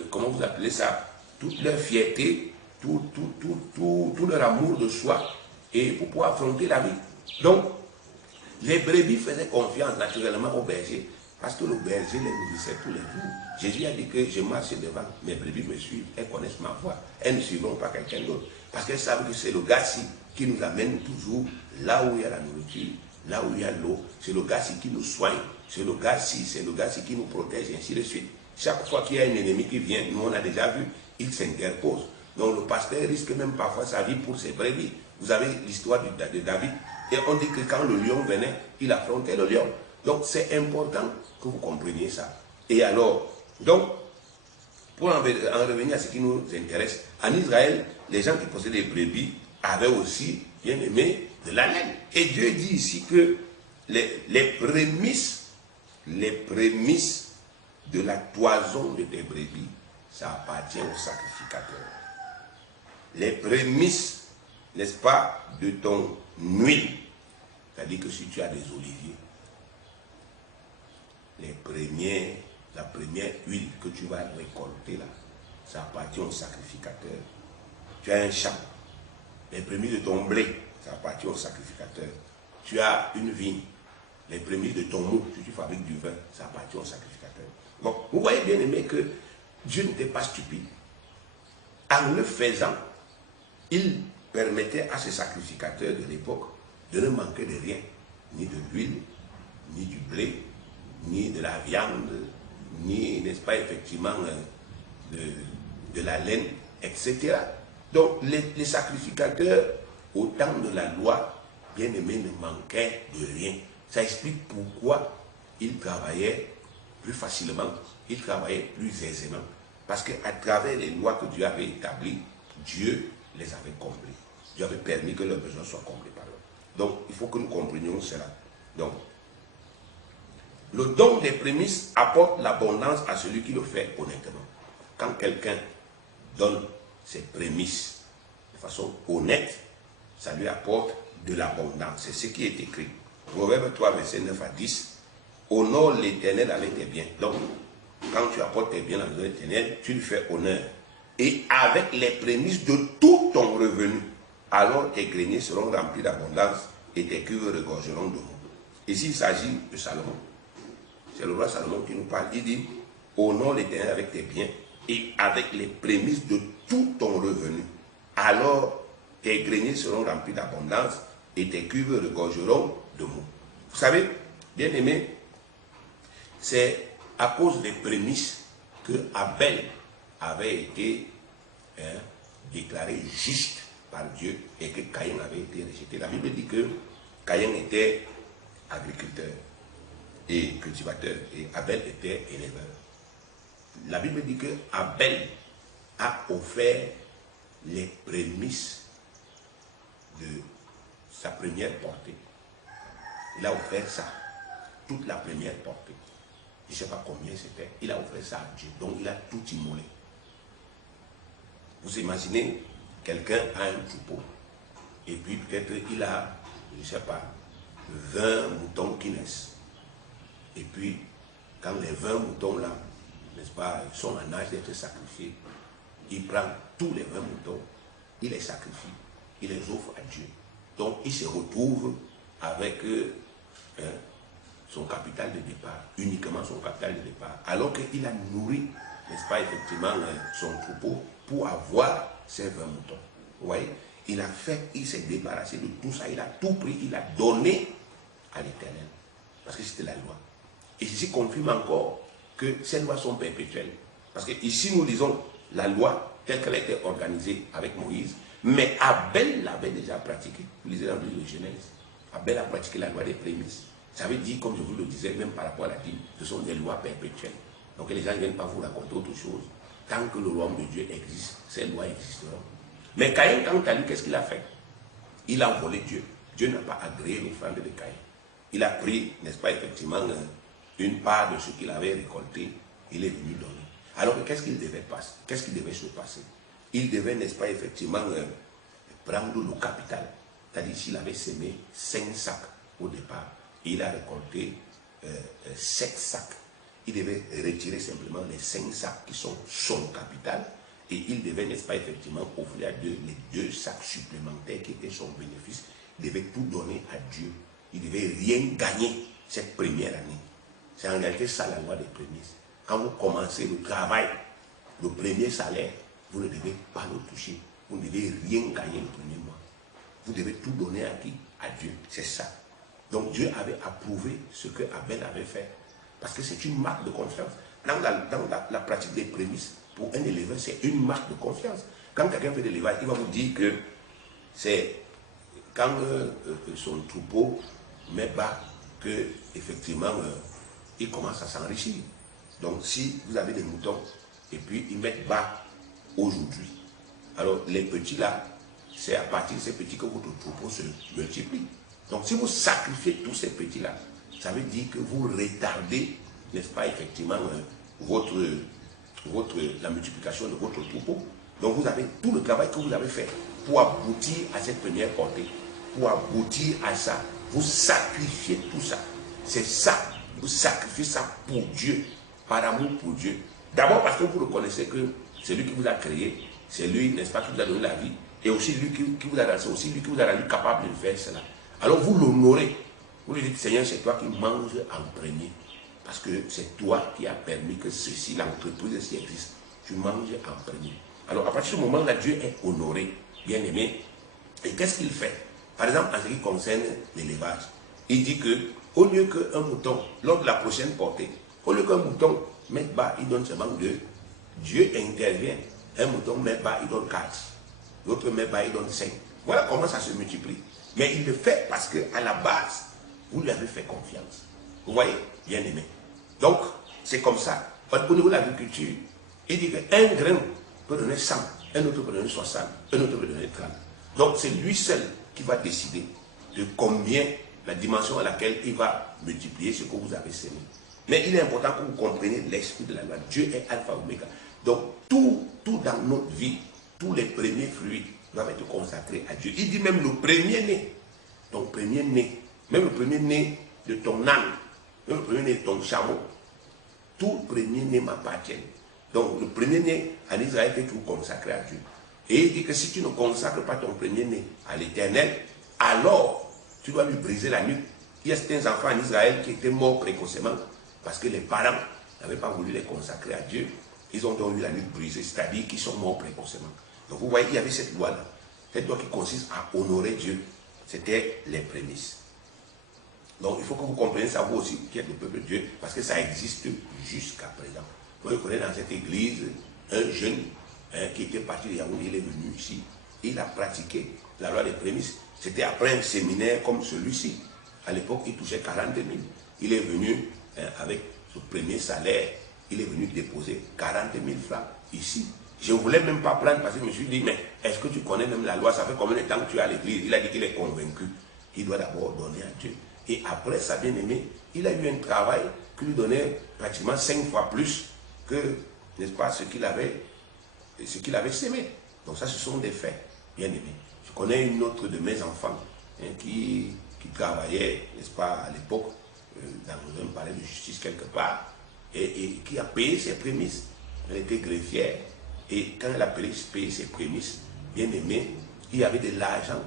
comment vous appelez ça, toute leur fierté, tout leur amour de soi, et pour pouvoir affronter la vie. Donc, les brebis faisaient confiance naturellement au berger, parce que le berger les nourrissait tous les jours. Jésus a dit que je marche devant, mes brebis me suivent, elles connaissent ma voix, elles ne suivront pas quelqu'un d'autre, parce qu'elles savent que c'est le gars-ci qui nous amène toujours là où il y a la nourriture, là où il y a l'eau, c'est le gars-ci qui nous soigne, c'est le gars-ci qui nous protège, et ainsi de suite. Chaque fois qu'il y a un ennemi qui vient, nous on a déjà vu, il s'interpose. Donc le pasteur risque même parfois sa vie pour ses brebis. Vous avez l'histoire de David, et on dit que quand le lion venait, il affrontait le lion. Donc c'est important que vous compreniez ça. Et alors, donc, pour en revenir à ce qui nous intéresse, en Israël, les gens qui possédaient des brebis avaient aussi, bien aimé, de la laine. Et Dieu dit ici que les prémices de la toison de tes brebis, ça appartient au sacrificateur. Les prémices, n'est-ce pas, de ton huile, c'est-à-dire que si tu as des oliviers, la première huile que tu vas récolter là, ça appartient au sacrificateur. Tu as un champ, les prémices de ton blé, ça appartient au sacrificateur. Tu as une vigne, les prémices de ton mou, si tu fabriques du vin, ça appartient au sacrificateur. Bon, vous voyez bien aimé que Dieu n'était pas stupide. En le faisant, il permettait à ces sacrificateurs de l'époque de ne manquer de rien, ni de l'huile, ni du blé, ni de la viande, ni, n'est-ce pas, effectivement, de la laine, etc. Donc, les sacrificateurs, au temps de la loi, bien aimés, ne manquaient de rien. Ça explique pourquoi ils travaillaient plus facilement, ils travaillaient plus aisément. Parce qu'à travers les lois que Dieu avait établies, Dieu les avait comblés. Dieu avait permis que leurs besoins soient comblés par eux. Donc, il faut que nous comprenions cela. Donc, le don des prémices apporte l'abondance à celui qui le fait honnêtement. Quand quelqu'un donne ses prémices de façon honnête, ça lui apporte de l'abondance. C'est ce qui est écrit. Proverbe 3, verset 9 à 10. Honore l'Éternel avec tes biens. Donc, quand tu apportes tes biens à la maison de l'Éternel, tu lui fais honneur. Et avec les prémices de tout ton revenu, alors tes greniers seront remplis d'abondance et tes cuves regorgeront de l'eau. Ici, il s'agit de Salomon. C'est le roi Salomon qui nous parle. Il dit, honore l'Éternel avec tes biens et avec les prémices de tout ton revenu. Alors tes greniers seront remplis d'abondance et tes cuves regorgeront de l'eau. Vous savez, bien aimé, c'est à cause des prémices que Abel avait été déclaré juste par Dieu et que Caïn avait été rejeté. La Bible dit que Caïn était agriculteur et cultivateur et Abel était éleveur. La Bible dit que Abel a offert les prémices de sa première portée. Il a offert ça, toute la première portée. Je ne sais pas combien c'était. Il a offert ça à Dieu. Donc il a tout immolé. Vous imaginez, quelqu'un a un troupeau. Et puis peut-être il a, je ne sais pas, 20 moutons qui naissent. Et puis, quand les 20 moutons là, n'est-ce pas, sont en âge d'être sacrifiés, il prend tous les 20 moutons, il les sacrifie, il les offre à Dieu. Donc il se retrouve avec son capital de départ, uniquement son capital de départ, alors qu'il a nourri, n'est-ce pas, effectivement, son troupeau pour avoir ses 20 moutons. Vous voyez, il s'est débarrassé de tout ça, il a tout pris, il a donné à l'Éternel, parce que c'était la loi. Et ceci confirme encore que ces lois sont perpétuelles. Parce que ici nous lisons la loi telle qu'elle a été organisée avec Moïse, mais Abel l'avait déjà pratiquée. Vous lisez dans le livre de Genèse. Abel a pratiqué la loi des prémices. Ça veut dire, comme je vous le disais, même par rapport à la dîme, ce sont des lois perpétuelles. Donc les gens ne viennent pas vous raconter autre chose. Tant que le royaume de Dieu existe, ces lois existeront. Mais Caïn, quand tu as lu, qu'est-ce qu'il a fait? Il a volé Dieu. Dieu n'a pas agréé l'offrande de Caïn. Il a pris, n'est-ce pas, effectivement, une part de ce qu'il avait récolté. Il est venu donner. Alors qu'est-ce qu'il devait passer? Qu'est-ce qui devait se passer? Il devait, n'est-ce pas, effectivement, prendre le capital. C'est-à-dire, s'il avait semé 5 sacs au départ, il a récolté 7 sacs. Il devait retirer simplement les 5 sacs qui sont son capital et il devait, n'est-ce pas, effectivement, offrir à Dieu les 2 sacs supplémentaires qui étaient son bénéfice. Il devait tout donner à Dieu. Il ne devait rien gagner cette première année. C'est en réalité ça la loi des prémices. Quand vous commencez le travail, le premier salaire, vous ne devez pas le toucher. Vous ne devez rien gagner le premier mois. Vous devez tout donner à qui? À Dieu. C'est ça. Donc Dieu avait approuvé ce que Abel avait fait. Parce que c'est une marque de confiance. Dans la pratique des prémices, pour un éleveur, c'est une marque de confiance. Quand quelqu'un fait de l'élevage, il va vous dire que c'est quand son troupeau met bas, que effectivement, il commence à s'enrichir. Donc si vous avez des moutons, et puis ils mettent bas aujourd'hui, alors les petits là, c'est à partir de ces petits que votre troupeau se multiplie. Donc si vous sacrifiez tous ces petits là, ça veut dire que vous retardez, n'est-ce pas, effectivement, la multiplication de votre troupeau. Donc vous avez tout le travail que vous avez fait pour aboutir à cette première portée, pour aboutir à ça. Vous sacrifiez tout ça. C'est ça, vous sacrifiez ça pour Dieu, par amour pour Dieu. D'abord parce que vous reconnaissez que c'est lui qui vous a créé, c'est lui, n'est-ce pas, qui vous a donné la vie, et aussi lui qui vous a lancé, aussi lui qui vous a rendu capable de faire cela. Alors vous l'honorez. Vous lui dites, Seigneur, c'est toi qui manges en premier. Parce que c'est toi qui as permis que ceci, l'entreprise, s'y existe. Tu manges en premier. Alors à partir de ce moment-là, Dieu est honoré, bien aimé. Et qu'est-ce qu'il fait? Par exemple, en ce qui concerne l'élevage, il dit que au lieu qu'un mouton, lors de la prochaine portée, au lieu qu'un mouton mette bas, il donne seulement 2. Dieu intervient. Un mouton met bas, il donne 4. L'autre met bas, il donne 5. Voilà comment ça se multiplie. Mais il le fait parce qu'à la base, vous lui avez fait confiance. Vous voyez, bien aimé. Donc, c'est comme ça. Au niveau de l'agriculture, il dit qu'un grain peut donner 100, un autre peut donner 60, un autre peut donner 30. Donc, c'est lui seul qui va décider de combien, la dimension à laquelle il va multiplier ce que vous avez semé. Mais il est important que vous compreniez l'esprit de la loi. Dieu est alpha et oméga. Donc, tout dans notre vie, tous les premiers fruits doivent être consacrés à Dieu. Il dit même le premier-né, ton premier-né, même le premier-né de ton âne, même le premier-né de ton chameau, tout premier-né m'appartient. Donc, le premier-né en Israël est tout consacré à Dieu. Et il dit que si tu ne consacres pas ton premier-né à l'Éternel, alors tu dois lui briser la nuque. Il y a certains enfants en Israël qui étaient morts précocement parce que les parents n'avaient pas voulu les consacrer à Dieu. Ils ont donc eu la nuque brisée, c'est-à-dire qu'ils sont morts précocement. Donc vous voyez, il y avait cette loi-là. Cette loi qui consiste à honorer Dieu. C'était les prémices. Donc il faut que vous compreniez ça, vous aussi, qui êtes le peuple de Dieu, parce que ça existe jusqu'à présent. Vous connaissez dans cette église un jeune qui était parti de Yaoundé, il est venu ici, il a pratiqué la loi des prémices. C'était après un séminaire comme celui-ci. À l'époque, il touchait 40 000. Il est venu avec son premier salaire, il est venu déposer 40 000 francs ici. Je ne voulais même pas prendre parce que je me suis dit, mais est-ce que tu connais même la loi? Ça fait combien de temps que tu es à l'église? Il a dit qu'il est convaincu. Il doit d'abord donner à Dieu. Et après ça, bien aimé, il a eu un travail qui lui donnait pratiquement 5 fois plus que, n'est-ce pas, ce qu'il avait semé. Donc ça, ce sont des faits, bien aimés. Je connais une autre de mes enfants qui travaillait, n'est-ce pas, à l'époque, dans un palais de justice quelque part, et qui a payé ses prémices. Elle était greffière. Et quand elle a payé ses prémices, bien aimé, il y avait de l'argent,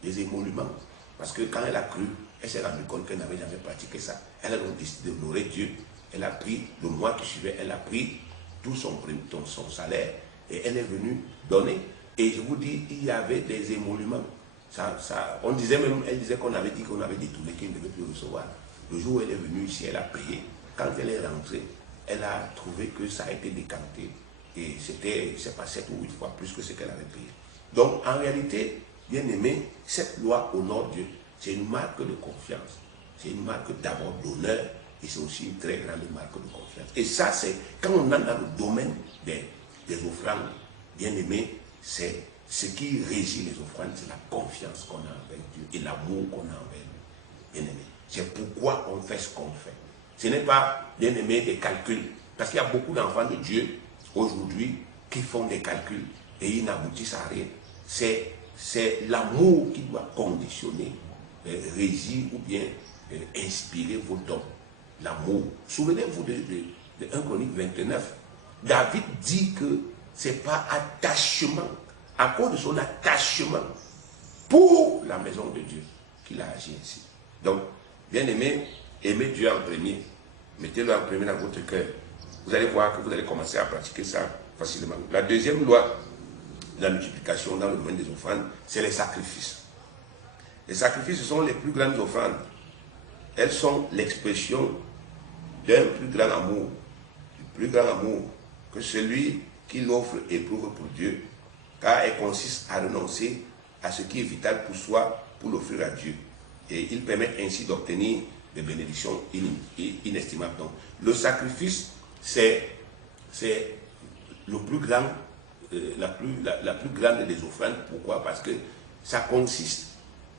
des émoluments. Parce que quand elle a cru, elle s'est rendue compte qu'elle n'avait jamais pratiqué ça. Elle a donc décidé d'honorer Dieu. Elle a pris, le mois qui suivait, elle a pris tout son salaire et elle est venue donner. Et je vous dis, il y avait des émoluments. On disait même, elle disait qu'on avait dit qu'on avait détourné, qu'elle ne devait plus recevoir. Le jour où elle est venue ici, elle a payé. Quand elle est rentrée, elle a trouvé que ça a été décanté. Et c'est pas 7 ou 8 fois plus que ce qu'elle avait payé. Donc, en réalité, bien aimé, cette loi honore Dieu. C'est une marque de confiance. C'est une marque d'abord d'honneur. Et c'est aussi une très grande marque de confiance. Et ça, c'est quand on est dans le domaine des offrandes, bien aimé, c'est ce qui régit les offrandes, c'est la confiance qu'on a envers Dieu et l'amour qu'on a envers lui. Bien aimé. C'est pourquoi on fait ce qu'on fait. Ce n'est pas, bien aimé, des calculs. Parce qu'il y a beaucoup d'enfants de Dieu aujourd'hui qui font des calculs et ils n'aboutissent à rien. C'est l'amour qui doit conditionner, régir ou bien inspirer vos dons. L'amour. Souvenez-vous de 1 Chronique 29. David dit que ce n'est pas attachement, à cause de son attachement pour la maison de Dieu qu'il a agi ainsi. Donc, bien aimé, aimez Dieu en premier. Mettez-le en premier dans votre cœur. Vous allez voir que vous allez commencer à pratiquer ça facilement. La deuxième loi de la multiplication dans le domaine des offrandes, c'est les sacrifices. Les sacrifices, ce sont les plus grandes offrandes. Elles sont l'expression d'un plus grand amour, du plus grand amour que celui qui l'offre éprouve pour Dieu, car elle consiste à renoncer à ce qui est vital pour soi, pour l'offrir à Dieu. Et il permet ainsi d'obtenir des bénédictions inestimables. Donc, le sacrifice, c'est le plus grand, la plus grande des offrandes. Pourquoi? Parce que ça consiste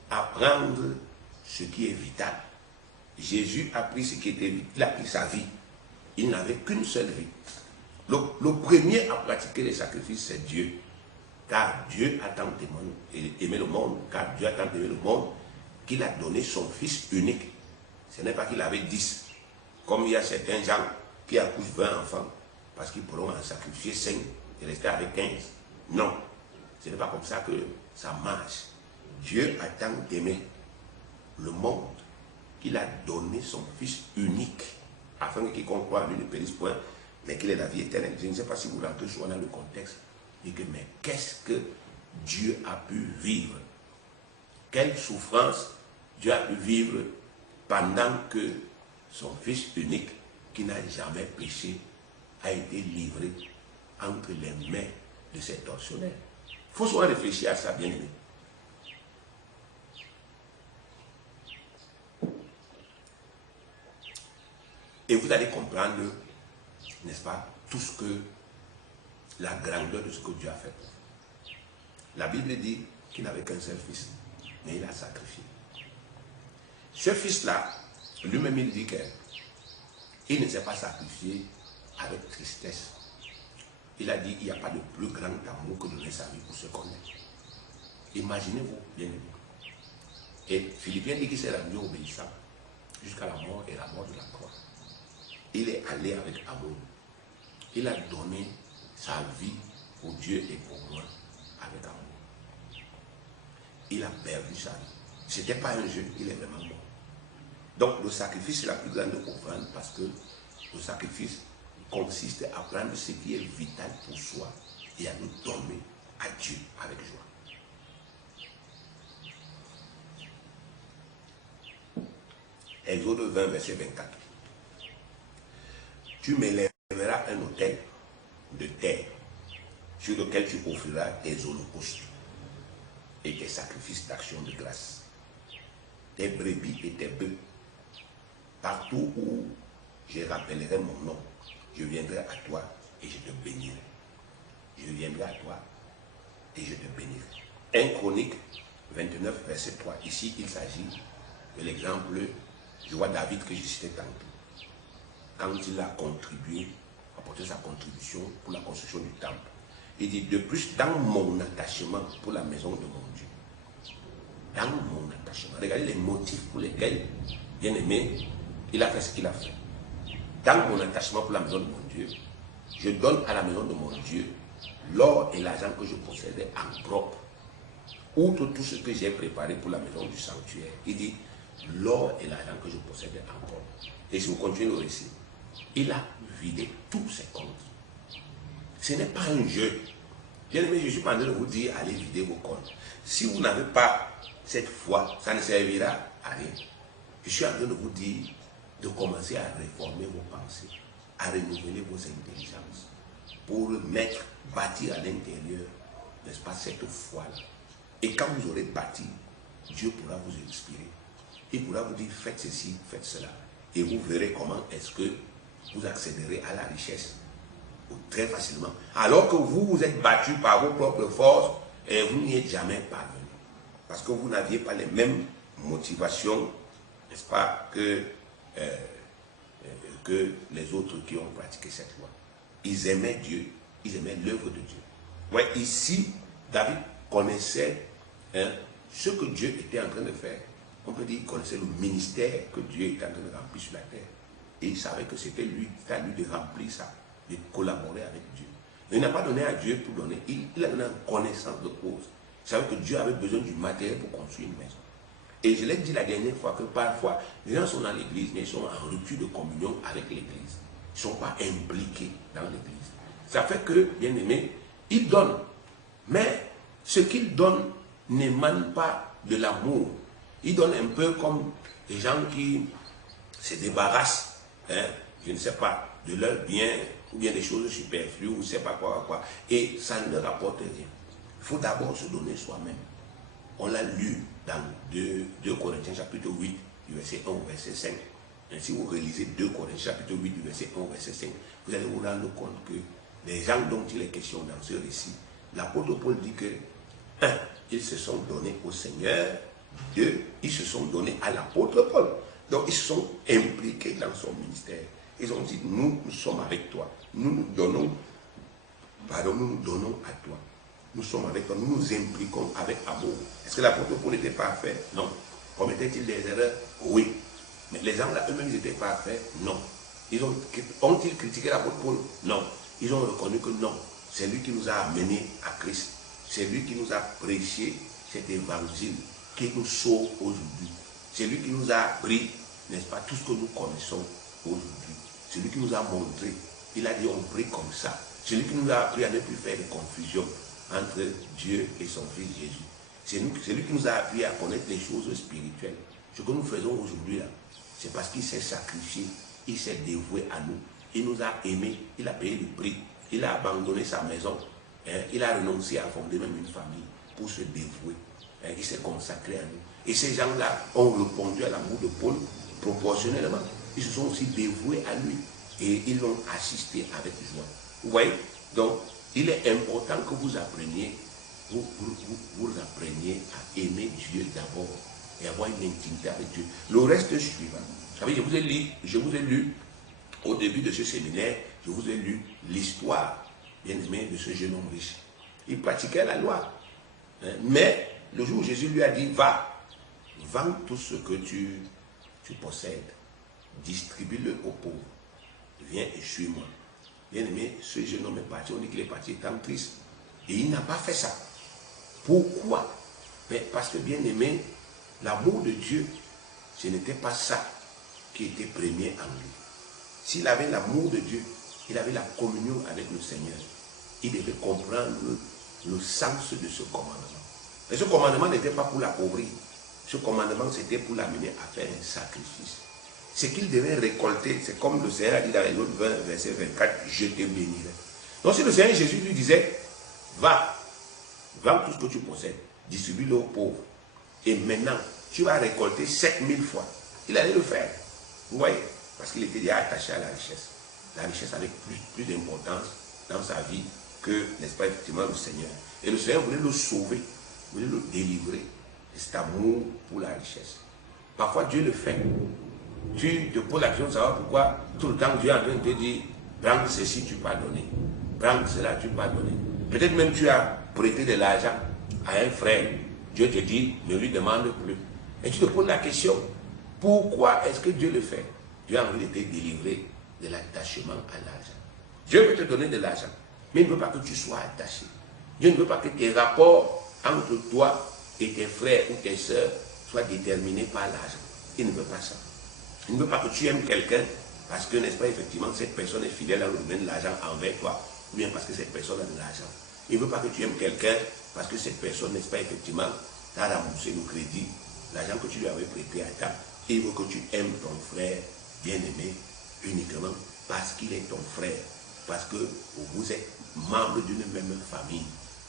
à prendre ce qui est vital. Jésus a pris ce qui était vital, il a pris sa vie. Il n'avait qu'une seule vie. Le premier à pratiquer les sacrifices, c'est Dieu. Car Dieu a tant aimé le monde, car Dieu a tant aimé le monde, qu'il a donné son Fils unique. Ce n'est pas qu'il avait 10. Comme il y a certains gens qui accouchent 20 enfants, parce qu'ils pourront en sacrifier 5 et rester avec 15. Non, ce n'est pas comme ça que ça marche. Dieu a tant aimé le monde qu'il a donné son Fils unique, afin que quiconque croit en lui ne périsse point, mais qu'il ait la vie éternelle. Je ne sais pas si vous rentrez souvent dans le contexte, et que mais qu'est-ce que Dieu a pu vivre? Quelle souffrance Dieu a pu vivre pendant que son Fils unique, qui n'a jamais péché, a été livré entre les mains de ces tortionnaires. Il faut souvent réfléchir à ça, bien aimé. Et vous allez comprendre, n'est-ce pas, tout ce que, la grandeur de ce que Dieu a fait. La Bible dit qu'il n'avait qu'un seul fils, mais il a sacrifié. Ce fils-là, lui-même, il dit qu'il ne s'est pas sacrifié avec tristesse. Il a dit, il n'y a pas de plus grand amour que de donner sa vie pour ce qu'on est. Imaginez-vous, bien aimé. Et Philippiens dit qu'il s'est rendu obéissant jusqu'à la mort et la mort de la croix. Il est allé avec amour. Il a donné sa vie pour Dieu et pour moi avec amour. Il a perdu sa vie. Ce n'était pas un jeu, il est vraiment mort. Donc le sacrifice est la plus grande offrande parce que le sacrifice consiste à prendre ce qui est vital pour soi et à nous donner à Dieu avec joie. Exode 20, verset 24. Tu m'élèveras un autel de terre sur lequel tu offriras tes holocaustes et tes sacrifices d'action de grâce, tes brebis et tes bœufs. Partout où je rappellerai mon nom, je viendrai à toi et je te bénirai. Je viendrai à toi et je te bénirai. 1 Chronique 29, verset 3. Ici, il s'agit de l'exemple du roi David que je citais tantôt. Quand il a contribué, apporté sa contribution pour la construction du temple. Il dit, de plus, dans mon attachement pour la maison de mon Dieu. Dans mon attachement. Regardez les motifs pour lesquels, bien aimé, il a fait ce qu'il a fait. Dans mon attachement pour la maison de mon Dieu, je donne à la maison de mon Dieu l'or et l'argent que je possédais en propre. Outre tout ce que j'ai préparé pour la maison du sanctuaire. Il dit, l'or et l'argent que je possédais encore. Et si vous continuez le récit, il a vidé tous ses comptes. Ce n'est pas un jeu. Bien aimé, je suis pas en train de vous dire, allez vider vos comptes. Si vous n'avez pas cette foi, ça ne servira à rien. Je suis en train de vous dire de commencer à réformer vos pensées, à renouveler vos intelligences, pour bâtir à l'intérieur, n'est-ce pas, cette foi-là. Et quand vous aurez bâti, Dieu pourra vous inspirer. Il pourra vous dire, faites ceci, faites cela. Et vous verrez comment est-ce que vous accéderez à la richesse très facilement. Alors que vous vous êtes battu par vos propres forces et vous n'y êtes jamais parvenu. Parce que vous n'aviez pas les mêmes motivations, n'est-ce pas, que les autres qui ont pratiqué cette loi. Ils aimaient Dieu, ils aimaient l'œuvre de Dieu. Ouais, ici, David connaissait ce que Dieu était en train de faire. On peut dire qu'il connaissait le ministère que Dieu était en train de remplir sur la terre. Et il savait que c'était lui, à lui de remplir ça, de collaborer avec Dieu. Mais il n'a pas donné à Dieu pour donner, il a donné en connaissance de cause. Il savait que Dieu avait besoin du matériel pour construire une maison. Et je l'ai dit la dernière fois que parfois, les gens sont dans l'église, mais ils sont en rupture de communion avec l'église. Ils ne sont pas impliqués dans l'église. Ça fait que, bien aimé, ils donnent. Mais ce qu'ils donnent n'émane pas de l'amour. Ils donnent un peu comme les gens qui se débarrassent, je ne sais pas, de leurs biens, ou bien des choses superflues, ou je ne sais pas quoi, et ça ne leur apporte rien. Il faut d'abord se donner soi-même. On l'a lu dans 2 Corinthiens chapitre 8, du verset 1 au verset 5. Et si vous relisez 2 Corinthiens chapitre 8, du verset 1 au verset 5, vous allez vous rendre compte que les gens dont il est question dans ce récit, l'apôtre Paul dit que, ils se sont donnés au Seigneur, 2, ils se sont donnés à l'apôtre Paul. Donc ils se sont impliqués dans son ministère. Ils ont dit, nous sommes avec toi. Nous nous donnons à toi. Nous sommes avec toi, nous nous impliquons avec amour. Est-ce que l'apôtre Paul était parfait? Non. Commettait-il des erreurs? Oui. Mais les gens là eux-mêmes, ils étaient parfaits? Non. Ont-ils critiqué l'apôtre Paul? Non. Ils ont reconnu que non. C'est lui qui nous a amenés à Christ. C'est lui qui nous a prêché cet évangile qui nous sauve aujourd'hui. C'est lui qui nous a appris, n'est-ce pas, tout ce que nous connaissons aujourd'hui. C'est lui qui nous a montré. Il a dit, on prie comme ça. C'est lui qui nous a appris à ne plus faire de confusion entre Dieu et son Fils Jésus. C'est lui qui nous a appris à connaître les choses spirituelles. Ce que nous faisons aujourd'hui, là, c'est parce qu'il s'est sacrifié, il s'est dévoué à nous. Il nous a aimés, il a payé le prix, il a abandonné sa maison, il a renoncé à fonder même une famille pour se dévouer. Il s'est consacré à nous. Et ces gens-là ont répondu à l'amour de Paul proportionnellement. Ils se sont aussi dévoués à lui et ils l'ont assisté avec joie. Vous voyez? Donc, il est important que vous appreniez, vous appreniez à aimer Dieu d'abord et avoir une intimité avec Dieu. Le reste suivant. Vous savez, je vous ai lu au début de ce séminaire, je vous ai lu l'histoire, bien aimé, de ce jeune homme riche. Il pratiquait la loi. Mais le jour où Jésus lui a dit, va, vends tout ce que tu possèdes, distribue-le aux pauvres, viens et suis-moi. Bien aimé, ce jeune homme est parti, on dit qu'il est parti étant triste. Et il n'a pas fait ça. Pourquoi? Mais parce que, bien aimé, l'amour de Dieu, ce n'était pas ça qui était premier en lui. S'il avait l'amour de Dieu, il avait la communion avec le Seigneur, il devait comprendre le sens de ce commandement. Mais ce commandement n'était pas pour l'appauvrir. Ce commandement, c'était pour l'amener à faire un sacrifice. Ce qu'il devait récolter, c'est comme le Seigneur a dit dans les autres 20, verset 24, je te bénirai. Donc si le Seigneur Jésus lui disait, va, vends tout ce que tu possèdes, distribue-le aux pauvres, et maintenant, tu vas récolter 7000 fois. Il allait le faire. Vous voyez? Parce qu'il était déjà attaché à la richesse. La richesse avait plus d'importance dans sa vie que, n'est-ce pas, effectivement, le Seigneur. Et le Seigneur voulait le sauver, voulait le délivrer de cet amour pour la richesse. Parfois, Dieu le fait. Tu te poses la question de savoir pourquoi tout le temps Dieu est en train de te dire, prends ceci, tu peux donner. Prends cela, tu peux donner. Peut-être même tu as prêté de l'argent à un frère. Dieu te dit, ne lui demande plus. Et tu te poses la question, pourquoi est-ce que Dieu le fait? Dieu a envie de te délivrer de l'attachement à l'argent. Dieu veut te donner de l'argent, mais il ne veut pas que tu sois attaché. Dieu ne veut pas que tes rapports entre toi et tes frères ou tes sœurs soient déterminés par l'argent. Il ne veut pas ça. Il ne veut pas que tu aimes quelqu'un parce que, n'est-ce pas, effectivement, cette personne est fidèle dans le domaine de l'argent envers toi, ou bien parce que cette personne a de l'argent. Il ne veut pas que tu aimes quelqu'un parce que cette personne, n'est-ce pas, effectivement, t'a remboursé le crédit, l'argent que tu lui avais prêté à temps. Il veut que tu aimes ton frère bien-aimé uniquement parce qu'il est ton frère, parce que vous êtes membres d'une même famille.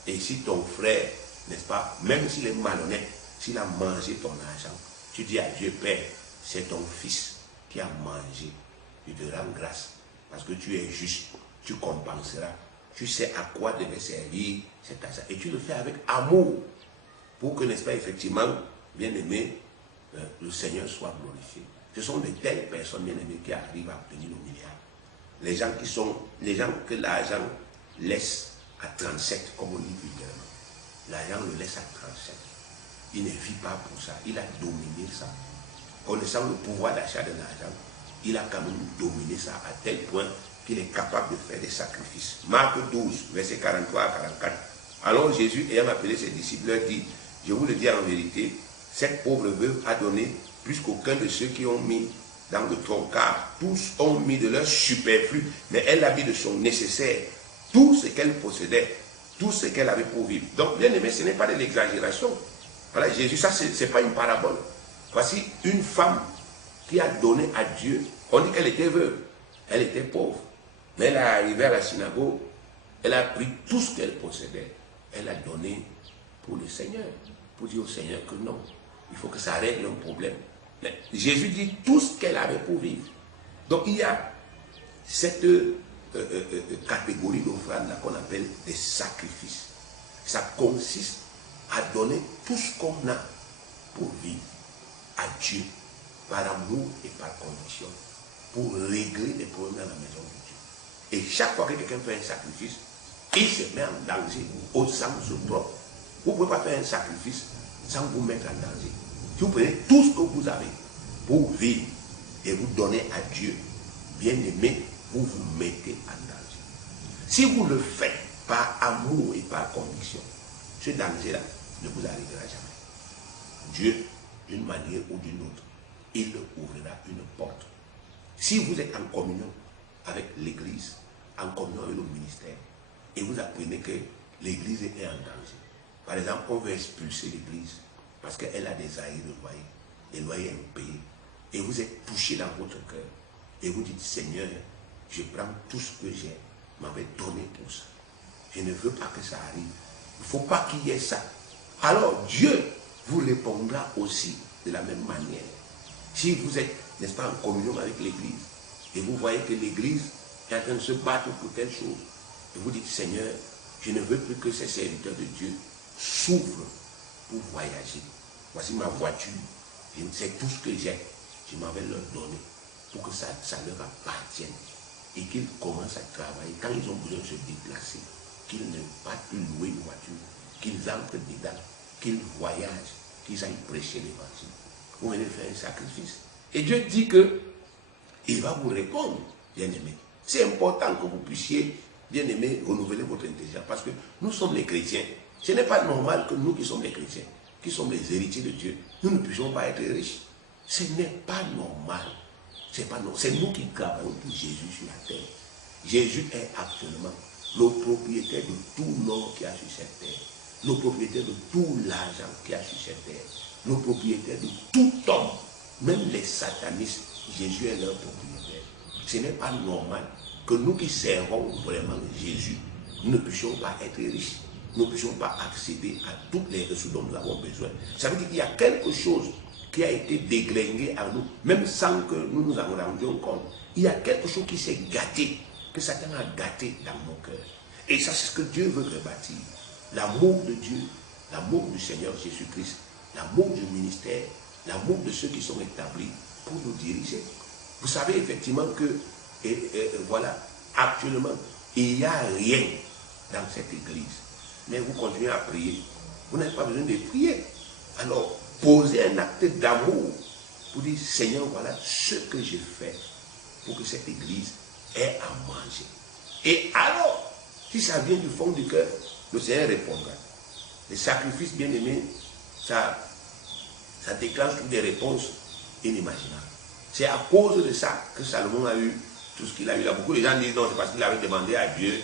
Et si ton frère, n'est-ce pas, même s'il est malhonnête, s'il a mangé ton argent, tu dis à Dieu, Père, c'est ton fils qui a mangé. Tu te rends grâce parce que tu es juste, tu compenseras. Tu sais à quoi devait servir cet argent. Et tu le fais avec amour pour que, n'est-ce pas, effectivement, bien-aimé, le Seigneur soit glorifié. Ce sont de telles personnes, bien-aimées, qui arrivent à obtenir le milliard. Les gens que l'argent laisse à 37, comme on dit vulgairement. L'argent le laisse à 37. Il ne vit pas pour ça. Il a dominé ça. Connaissant le pouvoir d'achat de l'argent, il a quand même dominé ça à tel point qu'il est capable de faire des sacrifices. Marc 12, versets 43 à 44. Alors Jésus, ayant appelé ses disciples, leur dit, je vous le dis en vérité, cette pauvre veuve a donné plus qu'aucun de ceux qui ont mis dans le tronc, car tous ont mis de leur superflu, mais elle a mis de son nécessaire, tout ce qu'elle possédait, tout ce qu'elle avait pour vivre. Donc, bien aimé, ce n'est pas de l'exagération. Voilà, Jésus, ça, ce n'est pas une parabole. Voici une femme qui a donné à Dieu. On dit qu'elle était veuve, elle était pauvre, mais elle est arrivée à la synagogue, elle a pris tout ce qu'elle possédait, elle a donné pour le Seigneur, pour dire au Seigneur que non, il faut que ça règle un problème. Mais Jésus dit tout ce qu'elle avait pour vivre. Donc il y a cette catégorie d'offrande qu'on appelle des sacrifices. Ça consiste à donner tout ce qu'on a pour vivre à Dieu, par amour et par conviction, pour régler les problèmes dans la maison de Dieu. Et chaque fois que quelqu'un fait un sacrifice, il se met en danger au sens propre. Vous ne pouvez pas faire un sacrifice sans vous mettre en danger. Si vous prenez tout ce que vous avez pour vivre et vous donnez à Dieu, bien aimé, vous vous mettez en danger. Si vous le faites par amour et par conviction, ce danger-là ne vous arrivera jamais. Dieu, d'une manière ou d'une autre, il ouvrira une porte. Si vous êtes en communion avec l'Église, en communion avec le ministère, et vous apprenez que l'Église est en danger. Par exemple, on veut expulser l'Église parce qu'elle a des aïeux de loyer, les loyers impayés, et vous êtes touché dans votre cœur, et vous dites, Seigneur, je prends tout ce que j'ai, m'avait donné pour ça. Je ne veux pas que ça arrive. Il ne faut pas qu'il y ait ça. Alors Dieu vous répondra aussi de la même manière. Si vous êtes, n'est-ce pas, en communion avec l'Église, et vous voyez que l'Église est en train de se battre pour telle chose, et vous dites, Seigneur, je ne veux plus que ces serviteurs de Dieu souffrent pour voyager. Voici ma voiture, c'est tout ce que j'ai, je m'en vais leur donner pour que ça leur appartienne et qu'ils commencent à travailler. Quand ils ont besoin de se déplacer, qu'ils ne pas plus louer une voiture, qu'ils entrent dedans, qu'ils voyagent, qu'ils aillent prêcher l'évangile. Vous venez de faire un sacrifice. Et Dieu dit que il va vous répondre, bien-aimé. C'est important que vous puissiez, bien-aimé, renouveler votre intelligence parce que nous sommes les chrétiens. Ce n'est pas normal que nous qui sommes les chrétiens, qui sommes les héritiers de Dieu, nous ne puissions pas être riches. Ce n'est pas normal. C'est nous qui travaillons pour Jésus sur la terre. Jésus est actuellement le propriétaire de tout l'or qui a sur cette terre, le propriétaire de tout l'argent qui a sur cette terre, le propriétaire de tout homme, même les satanistes, Jésus est leur propriétaire. Ce n'est pas normal que nous qui servons vraiment Jésus, nous ne puissions pas être riches, nous ne puissions pas accéder à toutes les ressources dont nous avons besoin. Ça veut dire qu'il y a quelque chose qui a été déglingué à nous, même sans que nous nous en rendions compte. Il y a quelque chose qui s'est gâté, que Satan a gâté dans nos cœurs. Et ça, c'est ce que Dieu veut rebâtir. L'amour de Dieu, l'amour du Seigneur Jésus-Christ, l'amour du ministère, l'amour de ceux qui sont établis pour nous diriger. Vous savez effectivement que, voilà, actuellement, il n'y a rien dans cette église. Mais vous continuez à prier. Vous n'avez pas besoin de prier. Alors, posez un acte d'amour pour dire, Seigneur, voilà ce que j'ai fait pour que cette église ait à manger. Et alors, si ça vient du fond du cœur, le Seigneur répondra. Les sacrifices, bien aimés, ça déclenche toutes des réponses inimaginable. C'est à cause de ça que Salomon a eu tout ce qu'il a eu là. Beaucoup de gens disent non, c'est parce qu'il avait demandé à Dieu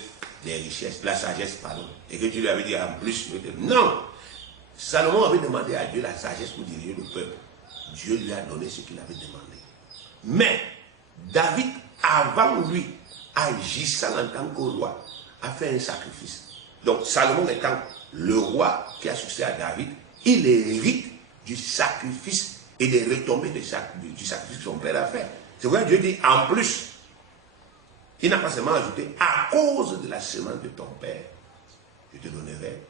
des richesses, la sagesse, pardon, et que Dieu lui avait dit en plus. Non! Salomon avait demandé à Dieu la sagesse pour diriger le peuple. Dieu lui a donné ce qu'il avait demandé. Mais David, avant lui, agissant en tant que roi, a fait un sacrifice. Donc Salomon étant le roi qui a succédé à David, il hérite du sacrifice et des retombées du sacrifice que son père a fait. C'est vrai, Dieu dit en plus, il n'a pas seulement ajouté, à cause de la semence de ton père, je te donnerai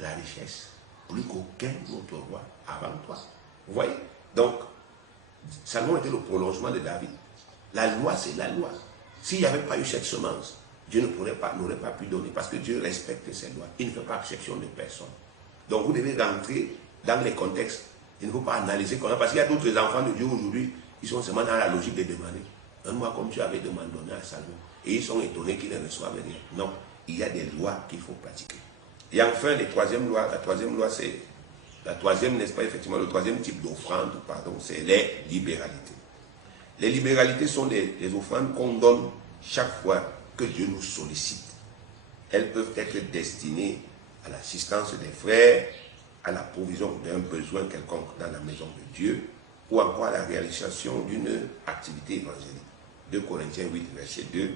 la richesse, plus qu'aucun autre roi avant toi. Vous voyez? Donc, Salomon était le prolongement de David. La loi, c'est la loi. S'il n'y avait pas eu cette semence, Dieu n'aurait pas pu donner, parce que Dieu respecte ses lois. Il ne fait pas exception de personne. Donc vous devez rentrer dans les contextes. Il ne faut pas analyser comme ça, parce qu'il y a d'autres enfants de Dieu aujourd'hui, ils sont seulement dans la logique de demander. Donne-moi comme tu avais demandé à Salomon. Et ils sont étonnés qu'ils ne reçoivent rien. Non, il y a des lois qu'il faut pratiquer. Et enfin, la troisième loi, c'est, la troisième, n'est-ce pas, effectivement, le troisième type d'offrande, pardon, c'est les libéralités. Les libéralités sont des offrandes qu'on donne chaque fois que Dieu nous sollicite. Elles peuvent être destinées à l'assistance des frères, à la provision d'un besoin quelconque dans la maison de Dieu, ou encore à la réalisation d'une activité évangélique. 2 Corinthiens 8, verset 2,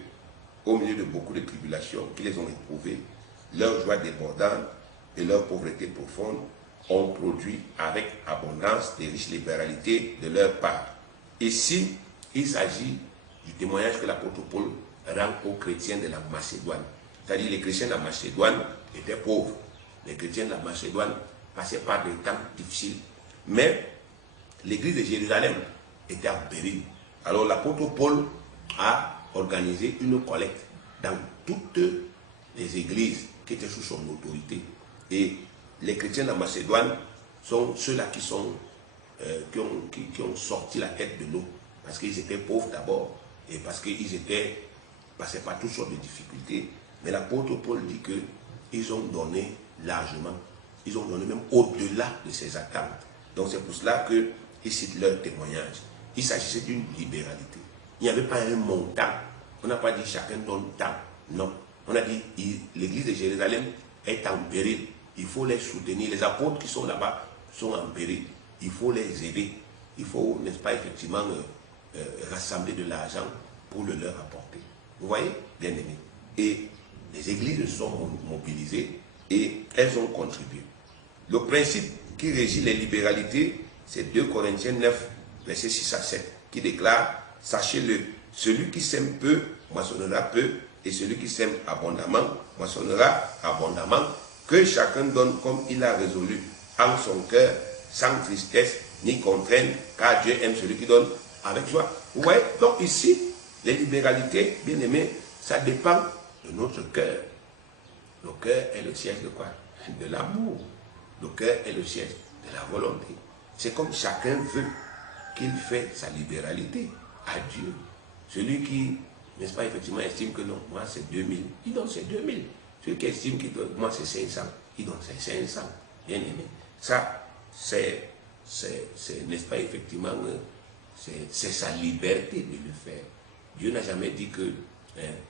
au milieu de beaucoup de tribulations qui les ont éprouvées, leur joie débordante et leur pauvreté profonde ont produit avec abondance des riches libéralités de leur part. Ici, il s'agit du témoignage que l'apôtre Paul rend aux chrétiens de la Macédoine. C'est-à-dire les chrétiens de la Macédoine étaient pauvres. Les chrétiens de la Macédoine passaient par des temps difficiles. Mais l'église de Jérusalem était en péril. Alors l'apôtre Paul a organisé une collecte dans toutes les églises qui étaient sous son autorité. Et les chrétiens de la Macédoine sont ceux-là qui ont sorti la tête de l'eau. Parce qu'ils étaient pauvres d'abord et parce qu'ils passaient par toutes sortes de difficultés. Mais l'apôtre Paul dit qu'ils ont donné largement. Ils ont donné même au-delà de ses attentes. Donc c'est pour cela qu'ils citent leur témoignage. Il s'agissait d'une libéralité. Il n'y avait pas un montant. On n'a pas dit chacun donne tant. Non. On a dit l'église de Jérusalem est en péril. Il faut les soutenir. Les apôtres qui sont là-bas sont en péril. Il faut les aider. Il faut, n'est-ce pas, effectivement, rassembler de l'argent pour le leur apporter. Vous voyez, bien aimés. Et les églises se sont mobilisées et elles ont contribué. Le principe qui régit les libéralités, c'est 2 Corinthiens 9, versets 6 à 7, qui déclare, sachez-le, celui qui sème peu, moissonnera peu, et celui qui sème abondamment, moissonnera abondamment, que chacun donne comme il a résolu en son cœur, sans tristesse ni contrainte, car Dieu aime celui qui donne avec joie. Vous voyez, donc ici, les libéralités, bien aimés, ça dépend de notre cœur. Le cœur est le siège de quoi? De l'amour. Le cœur est le siège de la volonté. C'est comme chacun veut qu'il fait sa libéralité à Dieu. Celui qui, n'est-ce pas, effectivement, estime que non, moi c'est 2000, il donne ses 2000. Celui qui estime que moi c'est 500, il donne ses 500. Bien aimé. Ça, c'est, n'est-ce pas, effectivement, c'est sa liberté de le faire. Dieu n'a jamais dit que,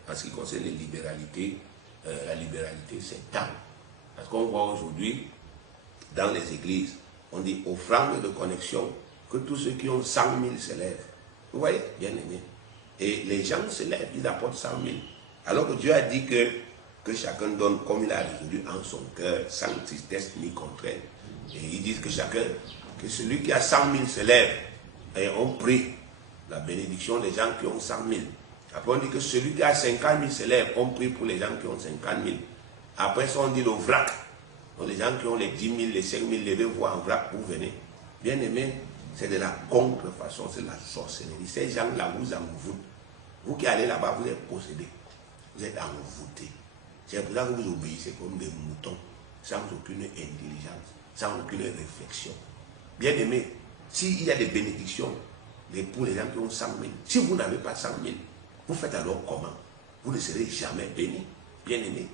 en ce qui concerne les libéralités, la libéralité c'est tant. Parce qu'on voit aujourd'hui, dans les églises, on dit offrande de connexion, que tous ceux qui ont 100 000 s'élèvent. Vous voyez, bien aimé. Et les gens se lèvent, ils apportent 100 000. Alors que Dieu a dit que chacun donne comme il a résolu en son cœur, sans tristesse ni contrainte. Et ils disent que celui qui a 100 000 se lève. Et on prie la bénédiction des gens qui ont 100 000. Après on dit que celui qui a 50 000 se lève, on prie pour les gens qui ont 50 000. Après ça on dit le vrac. Donc les gens qui ont les 10 000, les 5 000, levez-vous en vrac, vous venez. Bien aimé, c'est de la contrefaçon, c'est de la sorcellerie. Ces gens-là vous envoûtent. Vous qui allez là-bas, vous êtes possédés. Vous êtes envoûtés. C'est pour ça que vous obéissez comme des moutons, sans aucune intelligence, sans aucune réflexion. Bien aimé, s'il y a des bénédictions pour les gens qui ont 100 000, si vous n'avez pas 100 000, vous faites alors comment? Vous ne serez jamais béni. Bien aimé.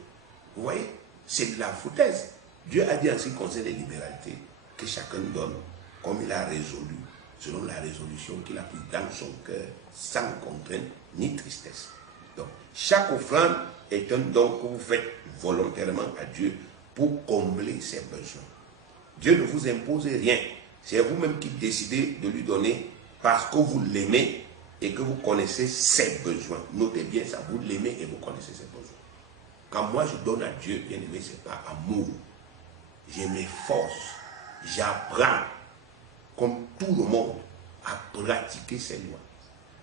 Vous voyez, c'est de la foutaise. Dieu a dit en ce qui concerne les libéralités que chacun donne comme il a résolu selon la résolution qu'il a prise dans son cœur, sans contrainte ni tristesse. Donc, chaque offrande est un don que vous faites volontairement à Dieu pour combler ses besoins. Dieu ne vous impose rien. C'est vous-même qui décidez de lui donner parce que vous l'aimez et que vous connaissez ses besoins. Notez bien ça, vous l'aimez et vous connaissez ses besoins. Quand moi je donne à Dieu, bien aimé, ce n'est pas amour. Je m'efforce, j'apprends, comme tout le monde, à pratiquer ses lois,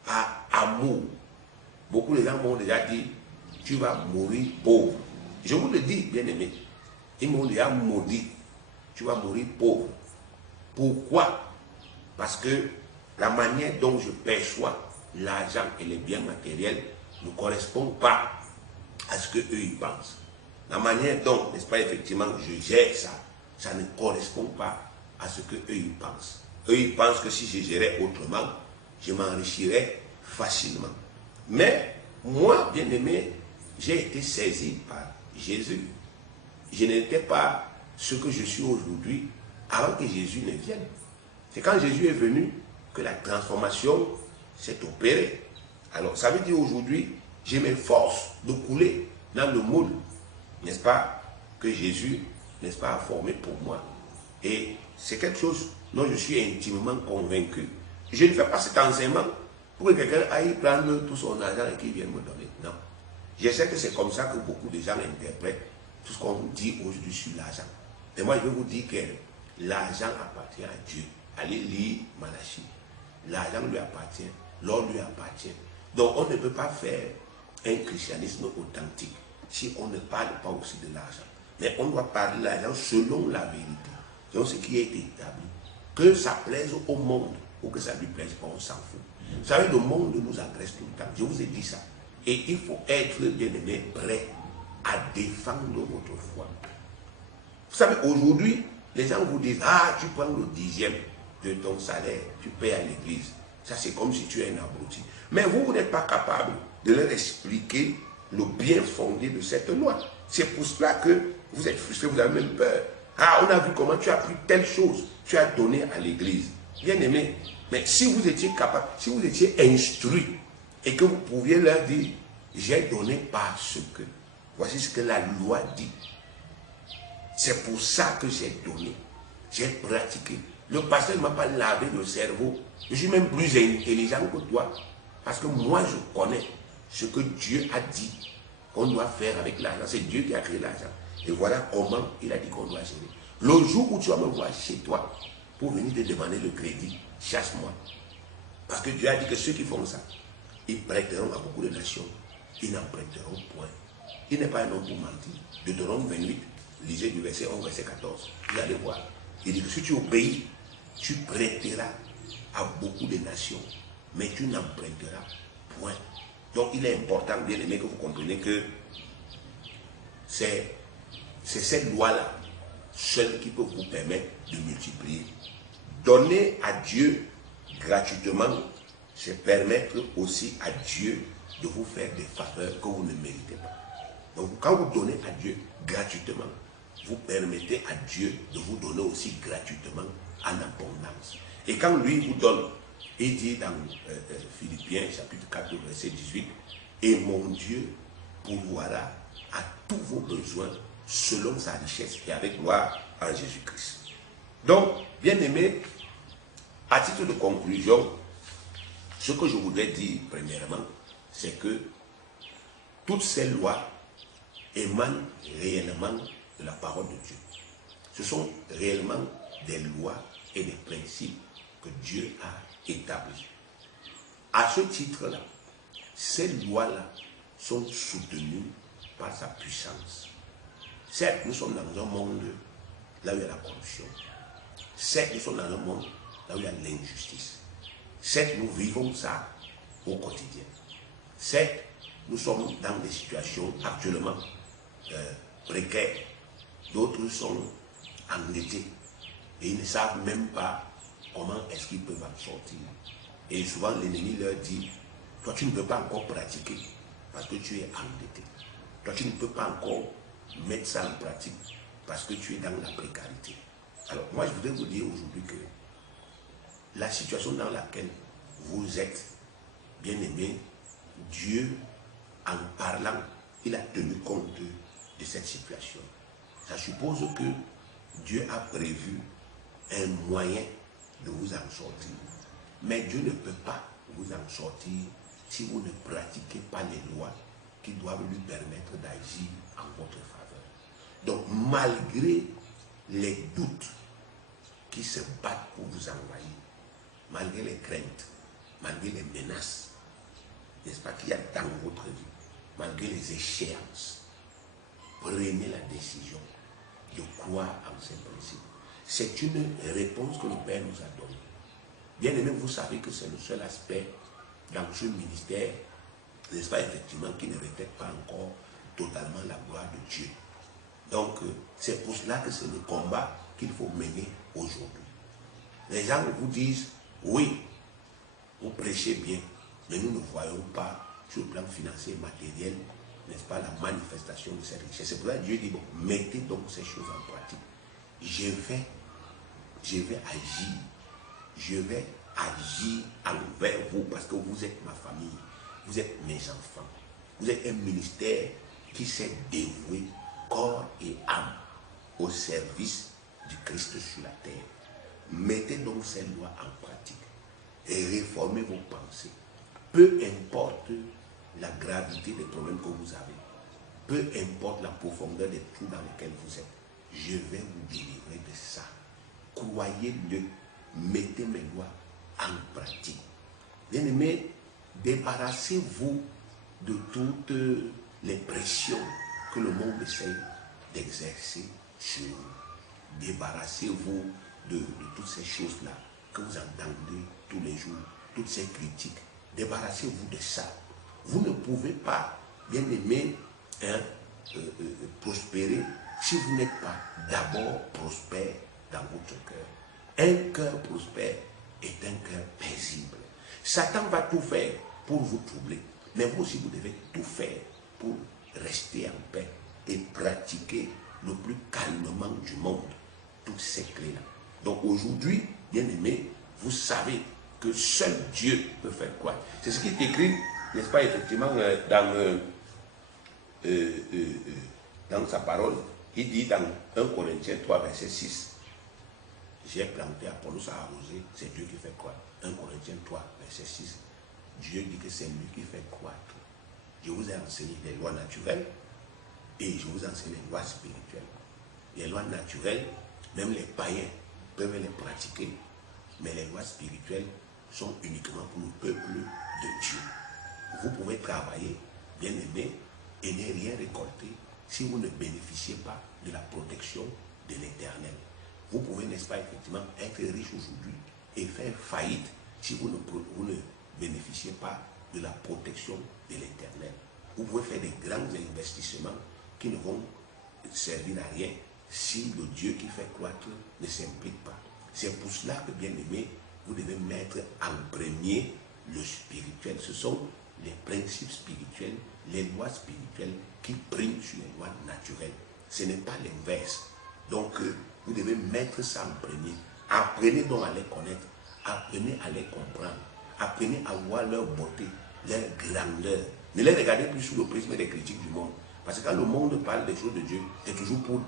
à amour. Beaucoup de gens m'ont déjà dit, tu vas mourir pauvre. Je vous le dis, bien aimé, ils m'ont déjà maudit, tu vas mourir pauvre. Pourquoi? Parce que la manière dont je perçois l'argent et les biens matériels ne correspond pas à ce qu'eux ils pensent. La manière dont, n'est-ce pas, effectivement, je gère ça, ça ne correspond pas à ce qu'eux ils pensent. Eux ils pensent que si je gérais autrement, je m'enrichirais facilement. Mais moi, bien aimé, j'ai été saisi par Jésus. Je n'étais pas ce que je suis aujourd'hui avant que Jésus ne vienne. C'est quand Jésus est venu que la transformation s'est opérée. Alors, ça veut dire aujourd'hui, je m'efforce de couler dans le moule, n'est-ce pas, que Jésus, n'est-ce pas, a formé pour moi. Et c'est quelque chose dont je suis intimement convaincu. Je ne fais pas cet enseignement pour que quelqu'un aille prendre tout son argent et qu'il vienne me donner. Non. Je sais que c'est comme ça que beaucoup de gens interprètent tout ce qu'on dit aujourd'hui sur l'argent. Mais moi, je vais vous dire que l'argent appartient à Dieu. Allez lire Malachie. L'argent lui appartient, l'or lui appartient. Donc on ne peut pas faire un christianisme authentique si on ne parle pas aussi de l'argent. Mais on doit parler de l'argent selon la vérité, selon ce qui est établi. Que ça plaise au monde ou que ça ne lui plaise pas, on s'en fout. Vous savez, le monde nous agresse tout le temps. Je vous ai dit ça. Et il faut être, bien aimé, prêt à défendre votre foi. Vous savez, aujourd'hui, les gens vous disent, ah, tu prends le 10e de ton salaire, tu payes à l'église. Ça, c'est comme si tu es un abruti. Mais vous n'êtes pas capable de leur expliquer le bien fondé de cette loi. C'est pour cela que vous êtes frustré, vous avez même peur. Ah, on a vu comment tu as pris telle chose, tu as donné à l'église. Bien aimé, mais si vous étiez capable, si vous étiez instruit et que vous pouviez leur dire, j'ai donné parce que, voici ce que la loi dit. C'est pour ça que j'ai donné, j'ai pratiqué. Le pasteur ne m'a pas lavé le cerveau. Je suis même plus intelligent que toi. Parce que moi, je connais ce que Dieu a dit qu'on doit faire avec l'argent. C'est Dieu qui a créé l'argent. Et voilà comment il a dit qu'on doit gérer. Le jour où tu vas me voir chez toi pour venir te demander le crédit, chasse-moi. Parce que Dieu a dit que ceux qui font ça, ils prêteront à beaucoup de nations. Ils n'en prêteront point. Il n'est pas un homme pour mentir. Deutéronome 28, lisez du verset 11, verset 14. Vous allez voir. Il dit que si tu obéis, tu prêteras à beaucoup de nations, mais tu n'en prêteras point. Donc il est important, bien aimé, que vous compreniez que c'est cette loi-là seule qui peut vous permettre de multiplier. Donner à Dieu gratuitement, c'est permettre aussi à Dieu de vous faire des faveurs que vous ne méritez pas. Donc quand vous donnez à Dieu gratuitement, vous permettez à Dieu de vous donner aussi gratuitement en abondance. Et quand lui vous donne, il dit dans Philippiens chapitre 4 verset 18, et mon Dieu pourvoira à tous vos besoins selon sa richesse et avec gloire en Jésus-Christ. Donc, bien aimé, à titre de conclusion, ce que je voudrais dire premièrement, c'est que toutes ces lois émanent réellement de la parole de Dieu. Ce sont réellement des lois et des principes que Dieu a établis. À ce titre-là, ces lois-là sont soutenues par sa puissance. Certes, nous sommes dans un monde là où il y a la corruption. Certes, nous sommes dans un monde là où il y a l'injustice. Certes, nous vivons ça au quotidien. Certes, nous sommes dans des situations actuellement précaires. D'autres sont endettés et ils ne savent même pas comment est-ce qu'ils peuvent en sortir. Et souvent l'ennemi leur dit, toi tu ne peux pas encore pratiquer parce que tu es endetté. Toi tu ne peux pas encore mettre ça en pratique parce que tu es dans la précarité. Alors moi je voudrais vous dire aujourd'hui que la situation dans laquelle vous êtes, bien aimé, Dieu, en parlant, il a tenu compte de cette situation. Ça suppose que Dieu a prévu un moyen de vous en sortir. Mais Dieu ne peut pas vous en sortir si vous ne pratiquez pas les lois qui doivent lui permettre d'agir en votre faveur. Donc, malgré les doutes qui se battent pour vous envahir, malgré les craintes, malgré les menaces, n'est-ce pas, qu'il y a dans votre vie, malgré les échéances, prenez la décision de croire en ces principes. C'est une réponse que le Père nous a donnée. Bien aimé, vous savez que c'est le seul aspect dans ce ministère, n'est-ce pas, effectivement, qui ne reflète pas encore totalement la gloire de Dieu. Donc, c'est pour cela que c'est le combat qu'il faut mener aujourd'hui. Les gens vous disent, oui, vous prêchez bien, mais nous ne voyons pas sur le plan financier et matériel, n'est-ce pas, la manifestation de cette richesse. C'est pour ça que Dieu dit, bon, mettez donc ces choses en pratique. Je vais agir envers vous parce que vous êtes ma famille, vous êtes mes enfants. Vous êtes un ministère qui s'est dévoué corps et âme au service du Christ sur la terre. Mettez donc ces lois en pratique et réformez vos pensées. Peu importe la gravité des problèmes que vous avez, peu importe la profondeur des trous dans lesquels vous êtes, je vais vous délivrer de ça. Croyez-le, mettez mes lois en pratique. Bien-aimés, débarrassez-vous de toutes les pressions que le monde essaie d'exercer sur vous. Débarrassez-vous de toutes ces choses-là que vous entendez tous les jours, toutes ces critiques. Débarrassez-vous de ça. Vous ne pouvez pas, bien-aimés, prospérer si vous n'êtes pas d'abord prospère dans votre cœur. Un cœur prospère est un cœur paisible. Satan va tout faire pour vous troubler, mais vous aussi vous devez tout faire pour rester en paix et pratiquer le plus calmement du monde toutes ces clés-là. Donc aujourd'hui, bien-aimés, vous savez que seul Dieu peut faire quoi? C'est ce qui est écrit, n'est-ce pas, effectivement, dans sa parole. Il dit dans 1 Corinthiens 3, verset 6, j'ai planté, Apollos a arrosé, c'est Dieu qui fait croître. 1 Corinthiens 3, verset 6, Dieu dit que c'est lui qui fait croître. Je vous ai enseigné les lois naturelles et je vous enseigne les lois spirituelles. Les lois naturelles, même les païens peuvent les pratiquer, mais les lois spirituelles sont uniquement pour le peuple de Dieu. Vous pouvez travailler, bien aimé, et ne rien récolter si vous ne bénéficiez pas de la protection de l'Éternel. Vous pouvez, n'est-ce pas, effectivement, être riche aujourd'hui et faire faillite si vous ne bénéficiez pas de la protection de l'Éternel. Vous pouvez faire des grands investissements qui ne vont servir à rien si le Dieu qui fait croître ne s'implique pas. C'est pour cela que, bien aimé, vous devez mettre en premier le spirituel. Ce sont les principes spirituels, les lois spirituelles qui priment sur les lois naturelles. Ce n'est pas l'inverse. Donc, vous devez mettre ça en premier. Apprenez donc à les connaître. Apprenez à les comprendre. Apprenez à voir leur beauté, leur grandeur. Ne les regardez plus sous le prisme des critiques du monde. Parce que quand le monde parle des choses de Dieu, c'est toujours pour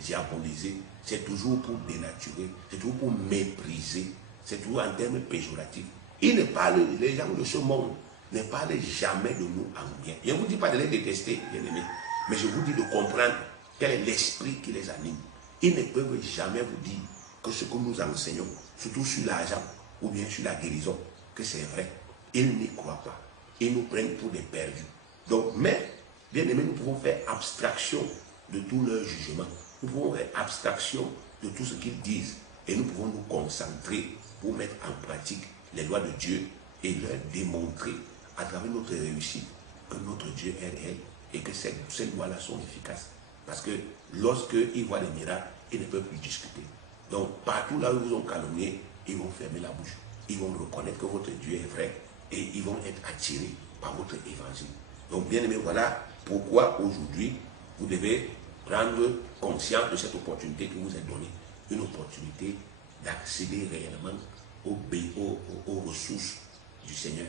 diaboliser, c'est toujours pour dénaturer, c'est toujours pour mépriser, c'est toujours en termes péjoratifs. Les gens de ce monde ne parlent jamais de nous en bien. Je ne vous dis pas de les détester, bien aimés, mais je vous dis de comprendre quel est l'esprit qui les anime. Ils ne peuvent jamais vous dire que ce que nous enseignons, surtout sur l'argent ou bien sur la guérison, que c'est vrai. Ils n'y croient pas. Ils nous prennent pour des perdus. Donc, mais, bien aimés, nous pouvons faire abstraction de tous leurs jugements. Nous pouvons faire abstraction de tout ce qu'ils disent. Et nous pouvons nous concentrer pour mettre en pratique les lois de Dieu et leur démontrer à travers notre réussite que notre Dieu est réel et que ces lois-là sont efficaces. Parce que lorsqu'ils voient les miracles, ils ne peuvent plus discuter. Donc, partout là où ils vous ont calomnié, ils vont fermer la bouche. Ils vont reconnaître que votre Dieu est vrai et ils vont être attirés par votre évangile. Donc, bien aimé, voilà pourquoi aujourd'hui, vous devez prendre conscience de cette opportunité que vous est donnée. Une opportunité d'accéder réellement aux ressources du Seigneur,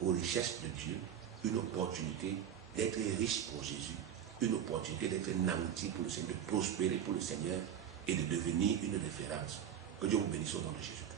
aux richesses de Dieu, une opportunité d'être riche pour Jésus, une opportunité d'être nanti pour le Seigneur, de prospérer pour le Seigneur et de devenir une référence. Que Dieu vous bénisse au nom de Jésus.